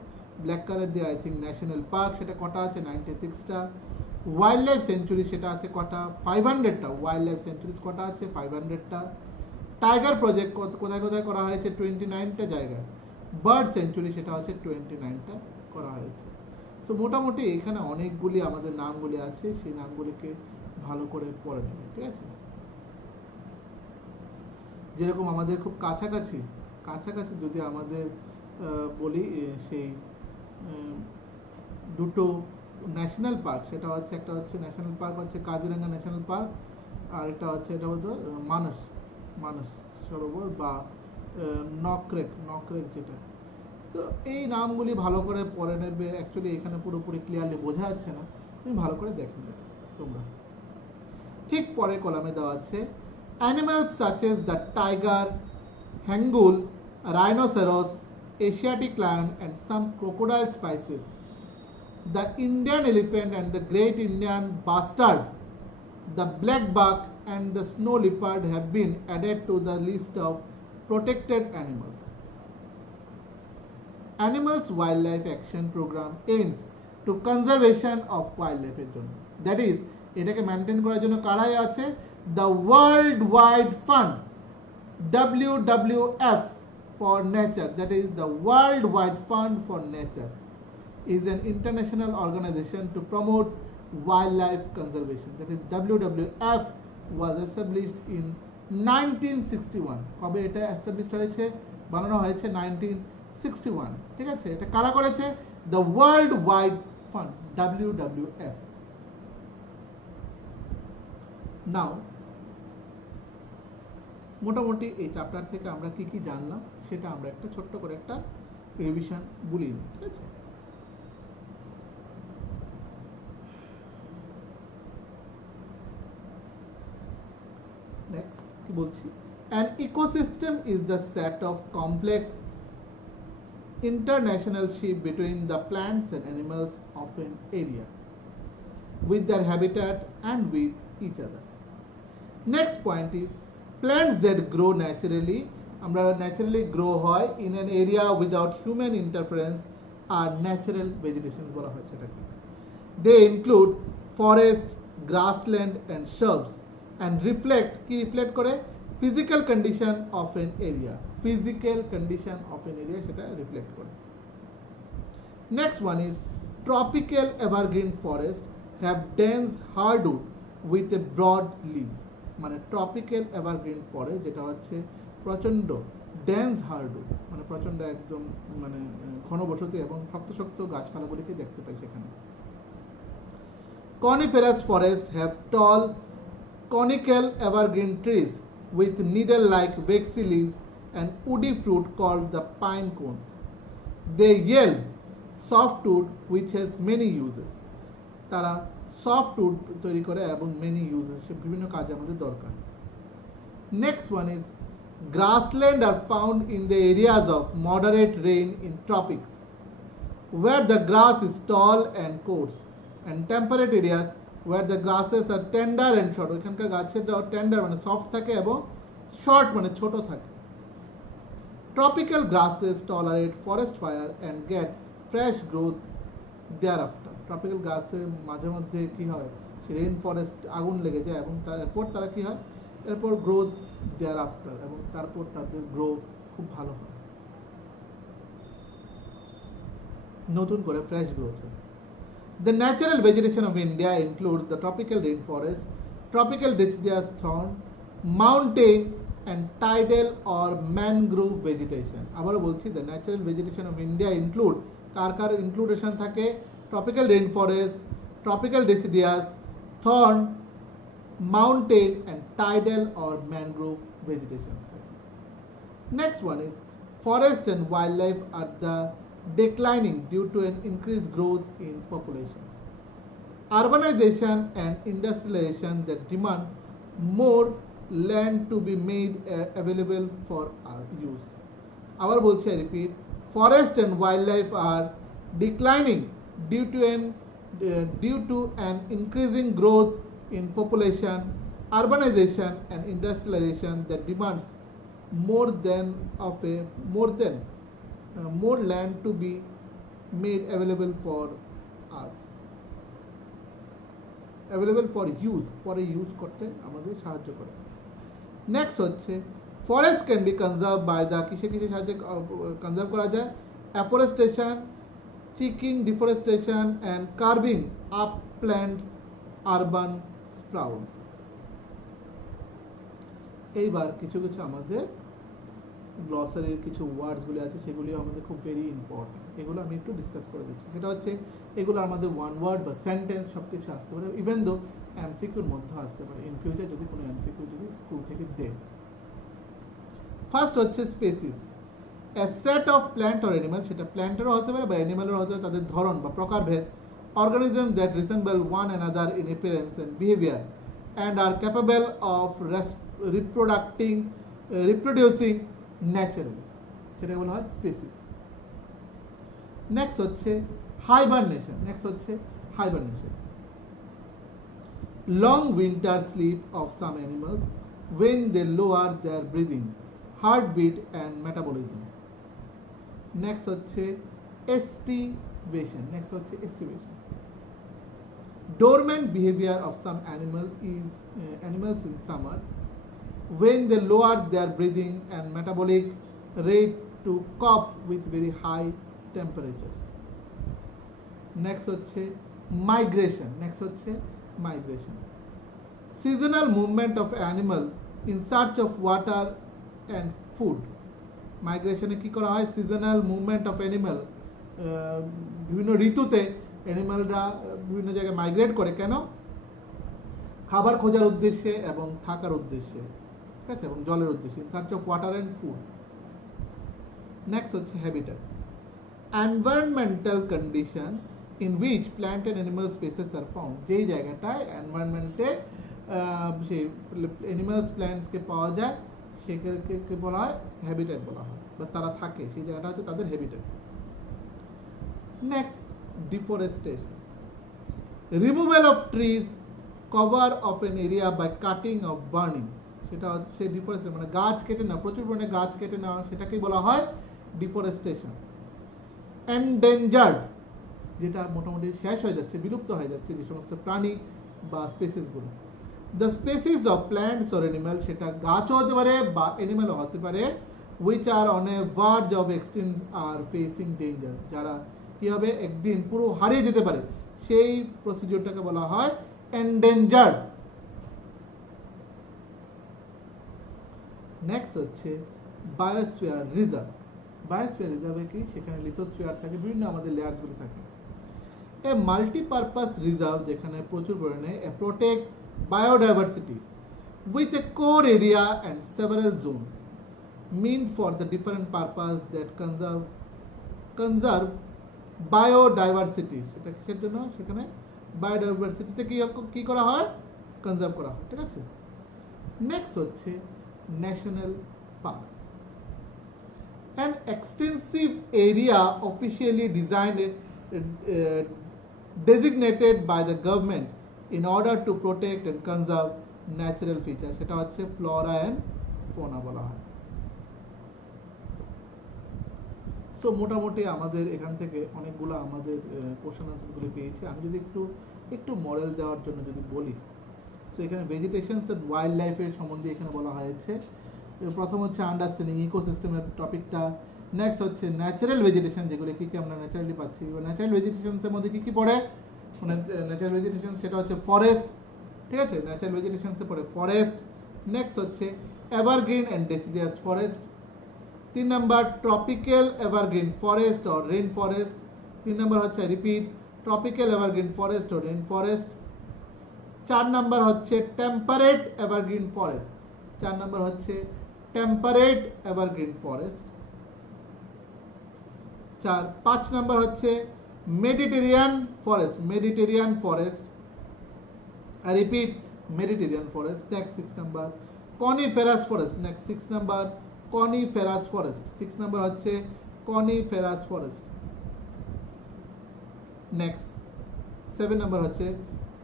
ব্ল্যাক কালার দিয়ে আই থিঙ্ক ন্যাশনাল পার্ক, সেটা কটা আছে 96টা. ওয়াইল্ড লাইফ সেঞ্চুরি সেটা আছে কটা 500টা. ওয়াইল্ড লাইফ সেঞ্চুরিজ কটা আছে 500টা. টাইগার প্রজেক্ট কোথায় কোথায় করা হয়েছে 29টা জায়গায়. বার্ড সেঞ্চুরি সেটা হচ্ছে 29টা করা হয়েছে. সো মোটামুটি এখানে অনেকগুলি আমাদের নামগুলি আছে, সেই নামগুলিকে ভালো করে পড়ে নেবে, ঠিক আছে. যেরকম আমাদের খুব কাছাকাছি যদি আমাদের বলি সেই দুটো ন্যাশনাল পার্ক, সেটা হচ্ছে একটা হচ্ছে ন্যাশনাল পার্ক হচ্ছে কাজিরাঙ্গা ন্যাশনাল পার্ক, আর একটা হচ্ছে এটা হচ্ছে মানস সরোবর বা নকরেক যেটা. তো এই নামগুলি ভালো করে পড়ে নেবে. অ্যাকচুয়ালি এখানে পুরোপুরি ক্লিয়ারলি বোঝা যাচ্ছে না, তুমি ভালো করে দেখে নেবে তোমরা. ঠিক পরে কলামে দেওয়া আছে animals such as the tiger, hangul, rhinoceros, Asiatic lion and some crocodile species. The Indian elephant and the great Indian bustard, the black buck and the snow leopard have been added to the list of protected animals. Animals Wildlife Action Program aims to conservation of wildlife এর জন্য. That is, এটাকে মেনটেন করার জন্য কারাই আছে the World Wide Fund, WWF for Nature. That is the World Wide Fund for Nature is an international organization to promote wildlife conservation. That is WWF was established in 1961. কবে এটা established হয়েছে? বানানো হয়েছে 1961. ঠিক আছে, এটা কারা করেছে? The World Wide Fund, WWF. Now মোটামুটি এই চ্যাপ্টার থেকে আমরা কি কি জানলাম সেটা আমরা একটা ছোট্ট করে একটা রিভিশন বলি, ঠিক আছে. Next কি বলছি, an ecosystem is the set of complex interrelationship between the plants and animals of an area with their habitat and with each other. Next point is plants that grow naturally, আমরা naturally grow হয় in an area without human interference are natural vegetation বলা হয় সেটাকে. They include forest, grassland and shrubs and reflect কি reflect করে physical condition of an area, physical condition of an area সেটা reflect করে. Next one is tropical evergreen forest have dense hardwood with a broad leaves. মানে tropical evergreen forest যেটা হচ্ছে প্রচণ্ড dense hardwood, মানে প্রচণ্ড একদম মানে ঘনবসতি এবং শক্ত শক্ত গাছপালাগুলিকে দেখতে পাই সেখানে. Coniferous forests have tall conical evergreen trees with needle-like waxy leaves and woody fruit called the pine cones. They yield softwood which has many uses. তারা সফটউড তৈরি করে এবং মেনি ইউজেস বিভিন্ন কাজে আমাদের দরকার. Next one is grassland are found in the areas of moderate rain in tropics where the grass is tall and coarse and temperate areas where the grasses are tender and short. ওইখানকার গাছের টেন্ডার মানে সফট থাকে এবং শর্ট মানে ছোট থাকে. Tropical grasses tolerate forest fire and get fresh growth there after. Tropical গাছের মাঝে মধ্যে কী হয়, রেইন ফরেস্ট আগুন লেগে যায় এবং এরপর তারা কী হয়, এরপর গ্রোথ দেয়ার আফটার এবং তারপর তাদের গ্রো খুব ভালো হয়, নতুন করে ফ্রেশ গ্রোথ হয়. The natural vegetation of India includes the tropical rainforest, tropical deciduous thorn, mountain and tidal or mangrove vegetation. আবারও বলছি, the natural vegetation of India include কার কার ইনক্লুডেশন থাকে, tropical rainforest, tropical deciduous, thorn, mountain and tidal or mangrove vegetation. Next one is forest and wildlife are the declining due to an increased growth in population. Urbanization and industrialization that demand more land to be made available for our use. আবার বলছি, I repeat, forest and wildlife are declining due to an increasing growth in population, urbanization and industrialization that demands more land to be made available for us, available for use, পরে use করতে আমাদের সাহায্য করে. Next হচ্ছে forest can be conserve by the কিসে কিসে সাহায্যে conserve করা যায়, afforestation, checking deforestation and curbing upland urban sprout. এইবার কিছু কিছু আমাদের গ্লসারির কিছু ওয়ার্ডসগুলি আছে, সেগুলিও আমাদের খুব ভেরি ইম্পর্টেন্ট. এগুলো আমি একটু ডিসকাস করে দিচ্ছি. সেটা হচ্ছে এগুলো আমাদের ওয়ান ওয়ার্ড বা সেন্টেন্স সব কিছু আসতে পারে, ইভেন দো এমসিকিউর মধ্যে আসতে পারে ইন ফিউচার যদি কোনো এমসিকিউ যদি স্কুল থেকে দেয়. ফার্স্ট হচ্ছে species, a set of plant or animal, সেটা প্ল্যান্টেরও হতে পারে বা অ্যানিমালেরও হতে পারে, তাদের ধরন বা প্রকারভেদ, organism that resemble one another in appearance and behavior and are capable of reproducing naturally, সেটা বলা হয় স্পেসিস. নেক্সট হচ্ছে hibernation. Long winter sleep of some animals when they lower their breathing, heartbeat and metabolism. Next হচ্ছে estivation. Dormant behavior of some animals in summer when they lower their breathing and metabolic rate to cope with very high temperatures. Next হচ্ছে migration. Seasonal movement of animal in search of water and food. মাইগ্রেশনে কি করা হয়, seasonal movement of animal, বিভিন্ন ঋতুতে অ্যানিমালরা বিভিন্ন জায়গায় মাইগ্রেট করে. কেন? খাবার খোঁজার উদ্দেশ্যে এবং থাকার উদ্দেশ্যে, ঠিক আছে, এবং জলের উদ্দেশ্যে, in search of water and food. Next হচ্ছে habitat, environmental condition in which plant and animal species are found. যেই জায়গাটায় এনভায়রনমেন্টে সেই অ্যানিমালস প্ল্যান্টসকে পাওয়া যায় সেগুলোকে বলা হয় হ্যাবিটেট বলা হয়, বা তারা থাকে সেই জায়গাটা হচ্ছে তাদের habitat. Next, deforestation, removal of trees, cover of an area by cutting of burning, সেটা হচ্ছে ডিফরেস্টেশন, মানে গাছ কেটে নেওয়া, প্রচুর পরিমাণে গাছ কেটে নেওয়া, সেটাকেই বলা হয় ডিফরেস্টেশন। এন্ডেঞ্জার্ড, যেটা মোটামুটি শেষ হয়ে যাচ্ছে, বিলুপ্ত হয়ে যাচ্ছে যে সমস্ত প্রাণী বা স্পেসিসগুলো। The species of plants or animal, সেটা গাছও হতে পারে বা অ্যানিমালও হতে পারে, which are on a verge of extinction are facing danger, যারা কি হবে একদিন পুরো হারিয়ে যেতে পারে, সেই প্রসিডিওরটাকে বলা হয় এন্ডেঞ্জার্ড। নেক্সট হচ্ছে বায়োস্ফিয়ার রিজার্ভ। বায়োস্ফিয়ার রিজার্ভে কি, সেখানে লিথোস্ফিয়ার থাকে, বিভিন্ন আমাদের লেয়ার্সগুলো থাকে। এ মাল্টিপারপাস রিজার্ভ, যেখানে প্রচুর পরিমাণে protect biodiversity with a core area and several zones meant for the different purpose that conserve biodiversity, সেটা কিসের জন্য, সেখানে বায়োডাইভার্সিটিতে কি করা হয়, কনজার্ভ করা হয়, ঠিক আছে। নেক্সট হচ্ছে national park, an extensive area officially designed designated by the government in order to protect and conserve natural feature, সেটা হচ্ছে ফ্লোরা অ্যান্ড ফোনা বলা হয়। সো মোটামুটি আমাদের এখান থেকে অনেকগুলো আমাদের কোশ্চেন আনসারগুলো পেয়েছি। আমি যদি একটু মডেল দেওয়ার জন্য যদি বলি, সো এখানে ভেজিটেশনস অ্যান্ড ওয়াইল্ড লাইফের সম্বন্ধে এখানে বলা হয়েছে। প্রথম হচ্ছে আন্ডারস্ট্যান্ডিং ইকোসিস্টেমের টপিকটা। নেক্সট হচ্ছে ন্যাচারাল ভেজিটেশন, যেগুলো কি আমরা ন্যাচারালি পাচ্ছি। ন্যাচারাল ভেজিটেশনসের মধ্যে কি পড়ে, মানে ন্যাচারাল ভেজিটেশন সেটা হচ্ছে ফরেস্ট, ঠিক আছে, ন্যাচারাল ভেজিটেশনসে পড়ে ফরেস্ট। নেক্সট হচ্ছে evergreen and deciduous forest. 3 number tropical evergreen forest or rain forest. 3 number হচ্ছে repeat tropical evergreen forest or rain forest. 4 number হচ্ছে টেম্পারেট এভারগ্রিন ফরেস্ট। 4 নাম্বার হচ্ছে টেম্পারেট এভারগ্রিন ফরেস্ট। 5 নাম্বার হচ্ছে Mediterranean forest, Mediterranean forest. I repeat, Mediterranean forest. Next 6 number coniferous forest. Next 6 number coniferous forest. 6 number হচ্ছে coniferous forest. Next 7 number হচ্ছে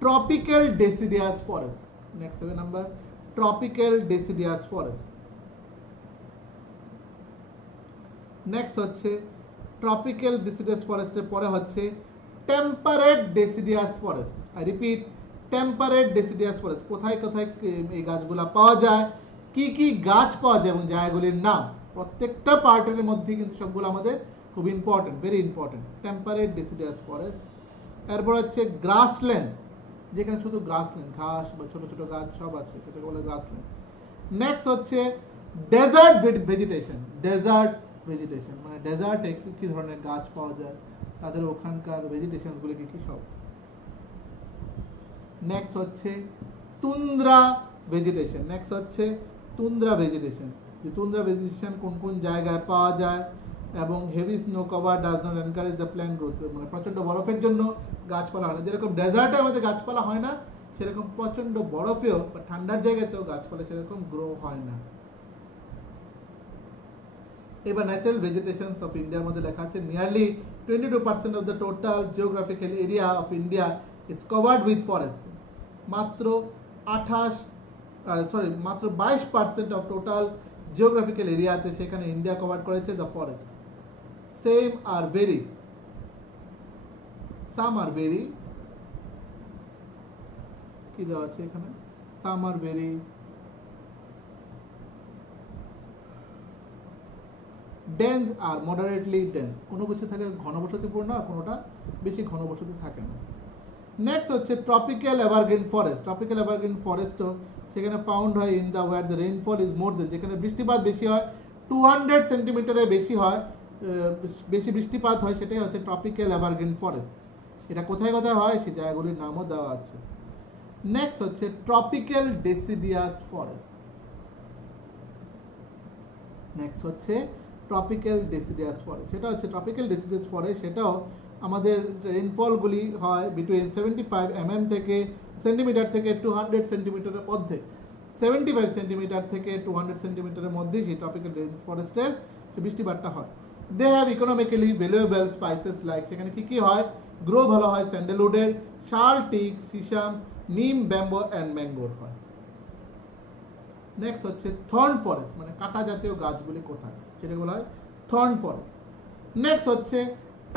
tropical deciduous forest. Next 7 number tropical deciduous forest. Next হচ্ছে tropical deciduous forest এর পরে হচ্ছে temperate deciduous forest. I repeat, temperate ডেসিডিয়াস ফরেস্ট। কোথায় কোথায় এই গাছগুলো পাওয়া যায়, কি কি গাছ পাওয়া যায় এবং জায়গাগুলির নাম, প্রত্যেকটা পার্টের মধ্যে কিন্তু সবগুলো আমাদের খুব ইম্পর্টেন্ট, ভেরি ইম্পর্টেন্ট। টেম্পারেট ডেসিডিয়াস ফরেস্ট। এরপর হচ্ছে গ্রাসল্যান্ড, যেখানে শুধু গ্রাসল্যান্ড, ঘাস বা ছোট ছোট গাছ সব আছে, সেটাকে বলে গ্রাসল্যান্ড। নেক্সট হচ্ছে ডেজার্ট ভেজিটেশন। ডেজার্ট ভেজিটেশন মানে ডেজার্টে কি ধরনের গাছ পাওয়া যায়, তাদের ওখানকার ভেজিটেশনগুলি কি কি সব। নেক্সট হচ্ছে তুন্দ্রা ভেজিটেশন। নেক্সট হচ্ছে তুন্দ্রা ভেজিটেশন, যে তুন্দ্রা ভেজিটেশন কোন কোন জায়গায় পাওয়া যায়, এবং heavy snow cover does not encourage the plant growth, মানে প্রচণ্ড বরফের জন্য গাছপালা হয় না। যেরকম ডেজার্টে আমাদের গাছপালা হয় না, সেরকম প্রচণ্ড বরফেও বা ঠান্ডার জায়গাতেও গাছপালা সেরকম গ্রো হয় না। এবার ন্যাচারাল ভেজিটেশনস অফ ইন্ডিয়ার মধ্যে লেখা আছে nearly 22% of the total geographical area of India is covered with forest. মাত্র 22% অফ টোটাল জিওগ্রাফিক্যাল এরিয়াতে সেখানে ইন্ডিয়া কভার করেছে the forest. Same are very, some are very, কি দেওয়া আছে এখানে, some are very dense are moderately dense, কোনো বসে থাকে ঘনবসতিপূর্ণ আর কোনোটা বেশি ঘনবসতি থাকে না। নেক্সট হচ্ছে tropical evergreen forest. Tropical evergreen ফরেস্টও সেখানে ফাউন্ড হয় in the where the rainfall is more than, যেখানে বৃষ্টিপাত বেশি হয়, 200 সেন্টিমিটারের বেশি হয়, বেশি বৃষ্টিপাত হয়, সেটাই হচ্ছে ট্রপিক্যাল এভারগ্রিন ফরেস্ট। এটা কোথায় কোথায় হয় সেই জায়গাগুলির নামও দেওয়া আছে। নেক্সট হচ্ছে ট্রপিক্যাল ডেসিডিয়াস ফরেস্ট। নেক্সট হচ্ছে ট্রপিক্যাল ডেসিডিয়াস ফরেস্ট, সেটা হচ্ছে ট্রপিক্যাল ডেসিডিয়াস ফরেস্ট, সেটাও আমাদের রেইনফলগুলি হয় বিটুইন 75 mm থেকে সেন্টিমিটার থেকে 200 সেন্টিমিটারের মধ্যে, 75 সেন্টিমিটার থেকে 200 সেন্টিমিটারের মধ্যে সেই ট্রপিক্যাল রেইন ফরেস্টের বৃষ্টিপাতটা হয়। They have economically valuable spices like, সেখানে কি কি হয়, গ্রো ভালো হয় স্যান্ডেলউডের, sal, teak, shisham, neem, bamboo and ম্যাঙ্গোর হয়। নেক্সট হচ্ছে থর্ন ফরেস্ট, মানে কাঁটা জাতীয় গাছগুলি কোথায়, সেটা বলা হয় থর্ন ফরেস্ট। নেক্সট হচ্ছে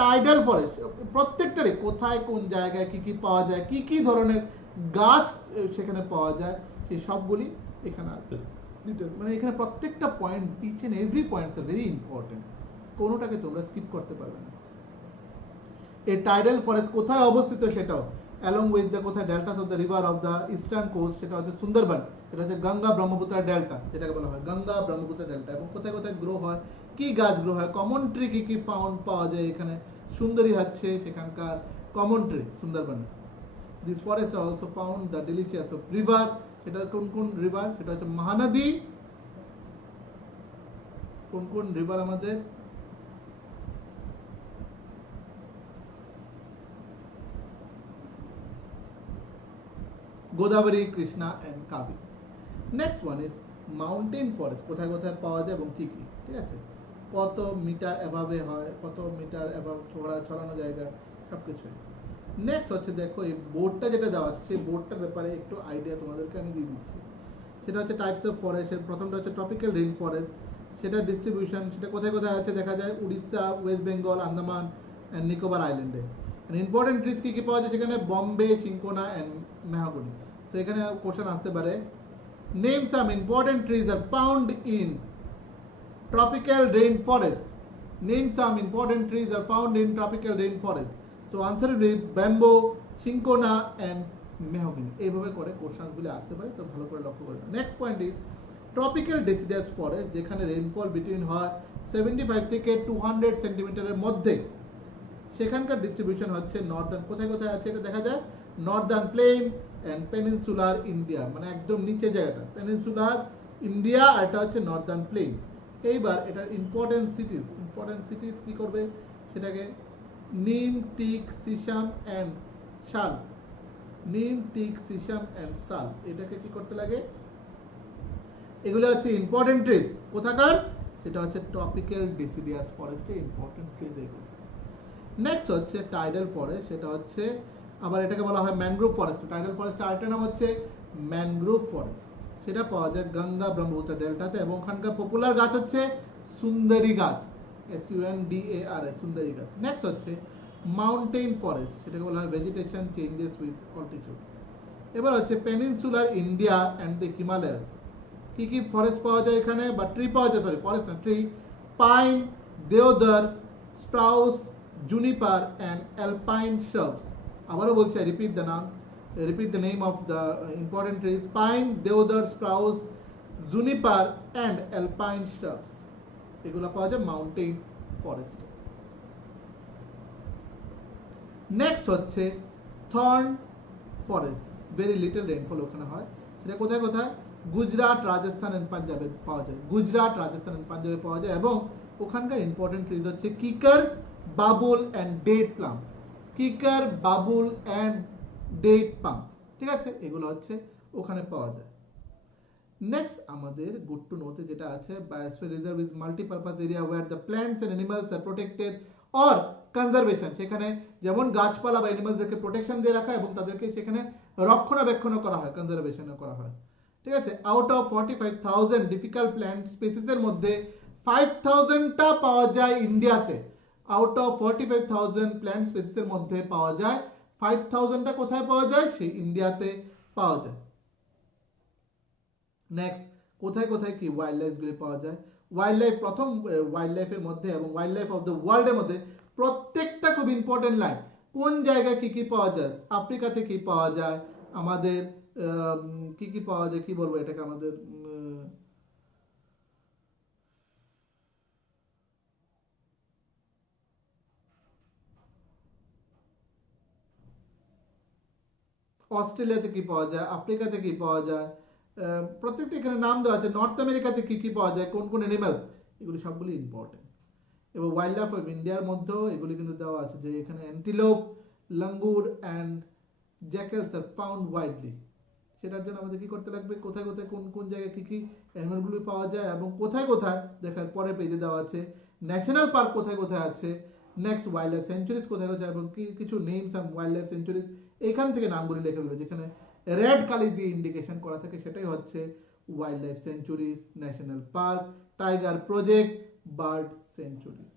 টাইডাল ফরেস্ট, প্রত্যেকটারই কোথায় কোন জায়গায় কি কি পাওয়া যায়, কি কি ধরনের গাছ সেখানে পাওয়া যায়, সেই সবগুলি এখানে আছে। মানে এখানে প্রত্যেকটা point, each and every points are very important, কোনোটাকে তোমরা স্কিপ করতে পারবে না। এই টাইডাল ফরেস্ট কোথায় অবস্থিত সেটাও, অ্যালং উইথ দ্য কোথায় deltas of the river of the eastern coast, সেটা হচ্ছে সুন্দরবন, এটা হচ্ছে গঙ্গা ব্রহ্মপুত্র ডেল্টা, যেটাকে বলা হয় গঙ্গা ব্রহ্মপুত্র ডেল্টা। এবং কোথায় কোথায় গ্রো হয়, কি গাছ গ্রো হয়, কমন ট্রি কি কি ফাউন্ড পাওয়া যায় এখানে, সুন্দরী হচ্ছে সেখানকার common tree Sundarban. This forest are also found the delicious of river, সেটা কোন কোন রিভার, সেটা হচ্ছে মহানদী, কোন কোন রিভার আমাদের, Godavari, Krishna and Kaveri. Next one is mountain forest, কোথায় কোথায় পাওয়া যায় এবং কি কি, ঠিক আছে, কত মিটার এভাবে হয়, কত মিটার এভাব ছড়ানো জায়গা, সব কিছুই। নেক্সট হচ্ছে দেখো এই বোর্ডটা যেটা দেওয়া আছে, সেই বোর্ডটার ব্যাপারে একটু আইডিয়া তোমাদেরকে আমি দিয়ে দিচ্ছি। সেটা হচ্ছে টাইপস অফ ফরেস্ট, প্রথমটা হচ্ছে ট্রপিক্যাল রেইন ফরেস্ট, সেটা ডিস্ট্রিবিউশন, সেটা কোথায় কোথায় আছে দেখা যায় উড়িষ্যা, ওয়েস্ট বেঙ্গল, আন্দামান অ্যান্ড নিকোবর আইল্যান্ডে। ইম্পর্টেন্ট ট্রিজ কী কী পাওয়া যায় সেখানে, বম্বে, সিঙ্কোনা অ্যান্ড মেহাগনি। তো এখানে কোশ্চেন আসতে পারে, name some important trees are found in tropical rainforest. Name some important trees are found in tropical rainforest. So answer will be bamboo, cinchona and mahogany. এইভাবে করে কোশ্চেনগুলি আসতে পারে, তো ভালো করে লক্ষ্য করবেন। Next point is tropical deciduous forest, যেখানে রেইনফল বিটুইন হয় 75 থেকে 200 সেন্টিমিটারের মধ্যে, সেখানকার ডিস্ট্রিবিউশন হচ্ছে নর্দার্ন, কোথায় কোথায় আছে এটা দেখা যায়, Northern plain and peninsular India, মানে একদম নিচে জায়গাটা পেনিনসুলার ইন্ডিয়া, আর এটা হচ্ছে নর্দার্ন প্লেন। এইবার এটার ইম্পর্টেন্ট সিটিজ কি করবে, সেটাকে নিম, টিক, সিসাম অ্যান্ড শাল, নিম, টিক, সিসাম অ্যান্ড শাল, এটাকে কি করতে লাগে, এগুলো হচ্ছে ইম্পর্টেন্ট ট্রিজ কোথাকার, সেটা হচ্ছে ট্রপিক্যাল ডেসিডিয়াস ফরেস্টে ইম্পর্টেন্ট ট্রিজ এগুলো। নেক্সট হচ্ছে টাইডাল ফরেস্ট, সেটা হচ্ছে আবার এটাকে বলা হয় ম্যানগ্রোভ ফরেস্ট। টাইডাল ফরেস্ট আরেকটা নাম হচ্ছে ম্যানগ্রোভ ফরেস্ট, সেটা পাওয়া যায় গঙ্গা ব্রহ্মপুত্র ডেল্টাতে, এবং ওখানকার পপুলার গাছ হচ্ছে সুন্দরী গাছ, SUNDARA, সুন্দরী গাছ। নেক্সট হচ্ছে মাউন্টেন ফরেস্ট, সেটাকে বলা হয় ভেজিটেশন চেঞ্জেস উইথ অল্টিটিউড। এবার হচ্ছে peninsular India and the Himalayas, কি কি ফরেস্ট পাওয়া যায় এখানে, বা ট্রি পাওয়া যায়, সরি ফরেস্ট না tree, pine, deodar, spruce, juniper and alpine shrubs। আবারও বলছি, repeat the name of the important trees, pine, deodar, spruce, juniper and alpine shrubs, এগুলো পাওয়া যায় মাউন্টেন ফরেস্ট। নেক্সট হচ্ছে thorn forest, very little rainfall ওখানে হয়, সেটা কোথায় কোথায়, গুজরাট, রাজস্থান অ্যান্ড পাঞ্জাবে পাওয়া যায়, গুজরাট, রাজস্থান অ্যান্ড পাঞ্জাবে পাওয়া যায়। এবং ওখানকার ইম্পর্টেন্ট ট্রিজ হচ্ছে kikar, babul and date plum, kikar, babul and date plum, ঠিক আছে, এগুলো হচ্ছে ওখানে পাওয়া যায়। নেক্সট আমাদের গুড টু নোতে যেটা আছে, biosphere reserve is multipurpose area where the plants and animals are protected or conservation, সেখানে যেমন গাছপালা বা অ্যানিমালসদেরকে প্রোটেকশন দিয়ে রাখা এবং তাদেরকে সেখানে রক্ষণাবেক্ষণ করা হয়, কনজারভেশনও করা হয়, ঠিক আছে। আউট অফ 45,000 ডিফিকাল্ট প্ল্যান্ট স্পিসিসের মধ্যে 5,000টা পাওয়া যায় ইন্ডিয়াতে, আউট অফ 45,000 প্ল্যান্ট স্পিসিসের মধ্যে পাওয়া যায় 5,000টা কোথায় পাওয়া যায়, সেই ইন্ডিয়াতে পাওয়া যায়। নেক্সট কোথায় কোথায় কি ওয়াইল্ড লাইফগুলি পাওয়া যায়, ওয়াইল্ড লাইফ, প্রথম ওয়াইল্ড লাইফের মধ্যে এবং ওয়াইল্ড লাইফ অফ দ্য ওয়ার্ল্ডের মধ্যে প্রত্যেকটা খুব ইম্পর্টেন্ট লাইন, কোন জায়গায় কি কি পাওয়া যায়, আফ্রিকাতে কি পাওয়া যায়, আমাদের কি কি পাওয়া যায়, কি বলবো এটাকে, আমাদের অস্ট্রেলিয়াতে কি পাওয়া যায়, আফ্রিকাতে কি পাওয়া যায়, প্রত্যেকটা এখানে নাম দেওয়া আছে, নর্থ আমেরিকাতে কি কি পাওয়া যায়, কোন কোন অ্যানিমালস, এগুলি সবগুলি ইম্পর্টেন্ট। এবং ওয়াইল্ড লাইফ অফ ইন্ডিয়ার মধ্যেও এগুলি কিন্তু দেওয়া আছে, যে এখানে antelope, langur and jackals are found widely, সেটার জন্য আমাদের কি করতে লাগবে, কোথায় কোথায় কোন কোন জায়গায় কী কী অ্যানিমেলগুলো পাওয়া যায় এবং কোথায় কোথায় দেখার পরে পেজে দেওয়া আছে, ন্যাশনাল পার্ক কোথায় কোথায় আছে, নেক্সট ওয়াইল্ড লাইফ সেঞ্চুরিজ কোথায় কোথায় এবং কিছু names and wild life centuries এখান থেকে নামগুলি লেখা ফেলবে, যেখানে রেড কালি দিয়ে ইন্ডিকেশন করা থাকে সেটাই হচ্ছে wild life sanctuaries, national park, tiger project, bird sanctuaries.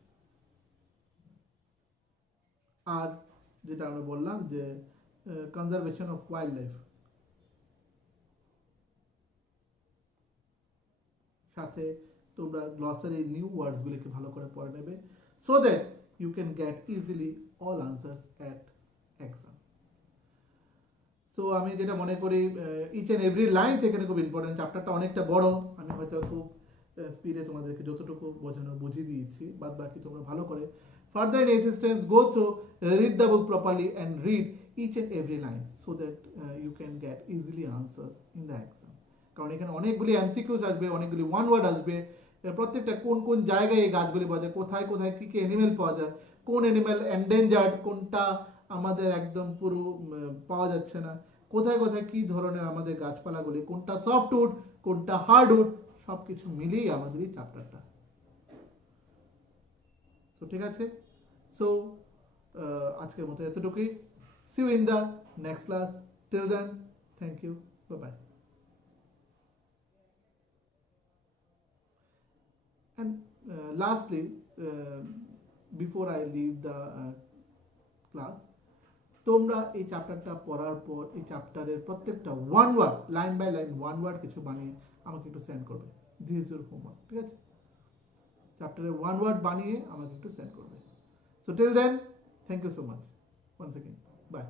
আর যেটা আমরা বললাম যে কনজারভেশন অফ ওয়াইল্ড লাইফ, সাথে তোমরা গ্লসারি নিউ ওয়ার্ডসগুলিকে ভালো করে পড়ে নেবে so that you can get easily all answers at exam. So আমি যেটা মনে করি ইচ অ্যান্ড এভরি লাইন এখানে খুব ইম্পর্টেন্ট, চ্যাপ্টারটা অনেকটা বড়, আমি হয়তো খুব স্পিডে তোমাদেরকে যতটুকু বোঝানো বুঝিয়ে দিয়েছি, বাদ বাকি তোমরা ভালো করে further in assistance go through, read the book properly and read each and every line so that you can get easily answers in the exam. কারণ এখানে অনেকগুলি এমসিকিউজ আসবে, অনেকগুলি ওয়ান ওয়ার্ড আসবে, প্রত্যেকটা কোন কোন জায়গায় এই গাছগুলি পাওয়া যায়, কোথায় কোথায় কী কী অ্যানিমেল পাওয়া যায়, কোন অ্যানিমেল এন্ডেঞ্জার্ড, কোনটা আমাদের একদম পুরো পাওয়া যাচ্ছে না, কোথায় কোথায় কী ধরনের আমাদের গাছপালাগুলি, কোনটা সফটউড কোনটা হার্ডউড, সব কিছু মিলিয়ে আমাদের এই চ্যাপ্টারটা। তো ঠিক আছে, সো আজকের মতো এতটুকুই। See you in the next class, till then thank you, bye bye. And lastly, before I leave the class, তোমরা এই চ্যাপ্টারটা পড়ার পর এই চ্যাপ্টারের প্রত্যেকটা one word, line by line one word কিছু বানিয়ে আমাকে একটু সেন্ড করবে। দিস ইজ ইউর হোমওয়ার্ক, ঠিক আছে? চ্যাপ্টারের ওয়ান ওয়ার্ড বানিয়ে আমাকে একটু সেন্ড করবে। So till then, thank you so much once again, by.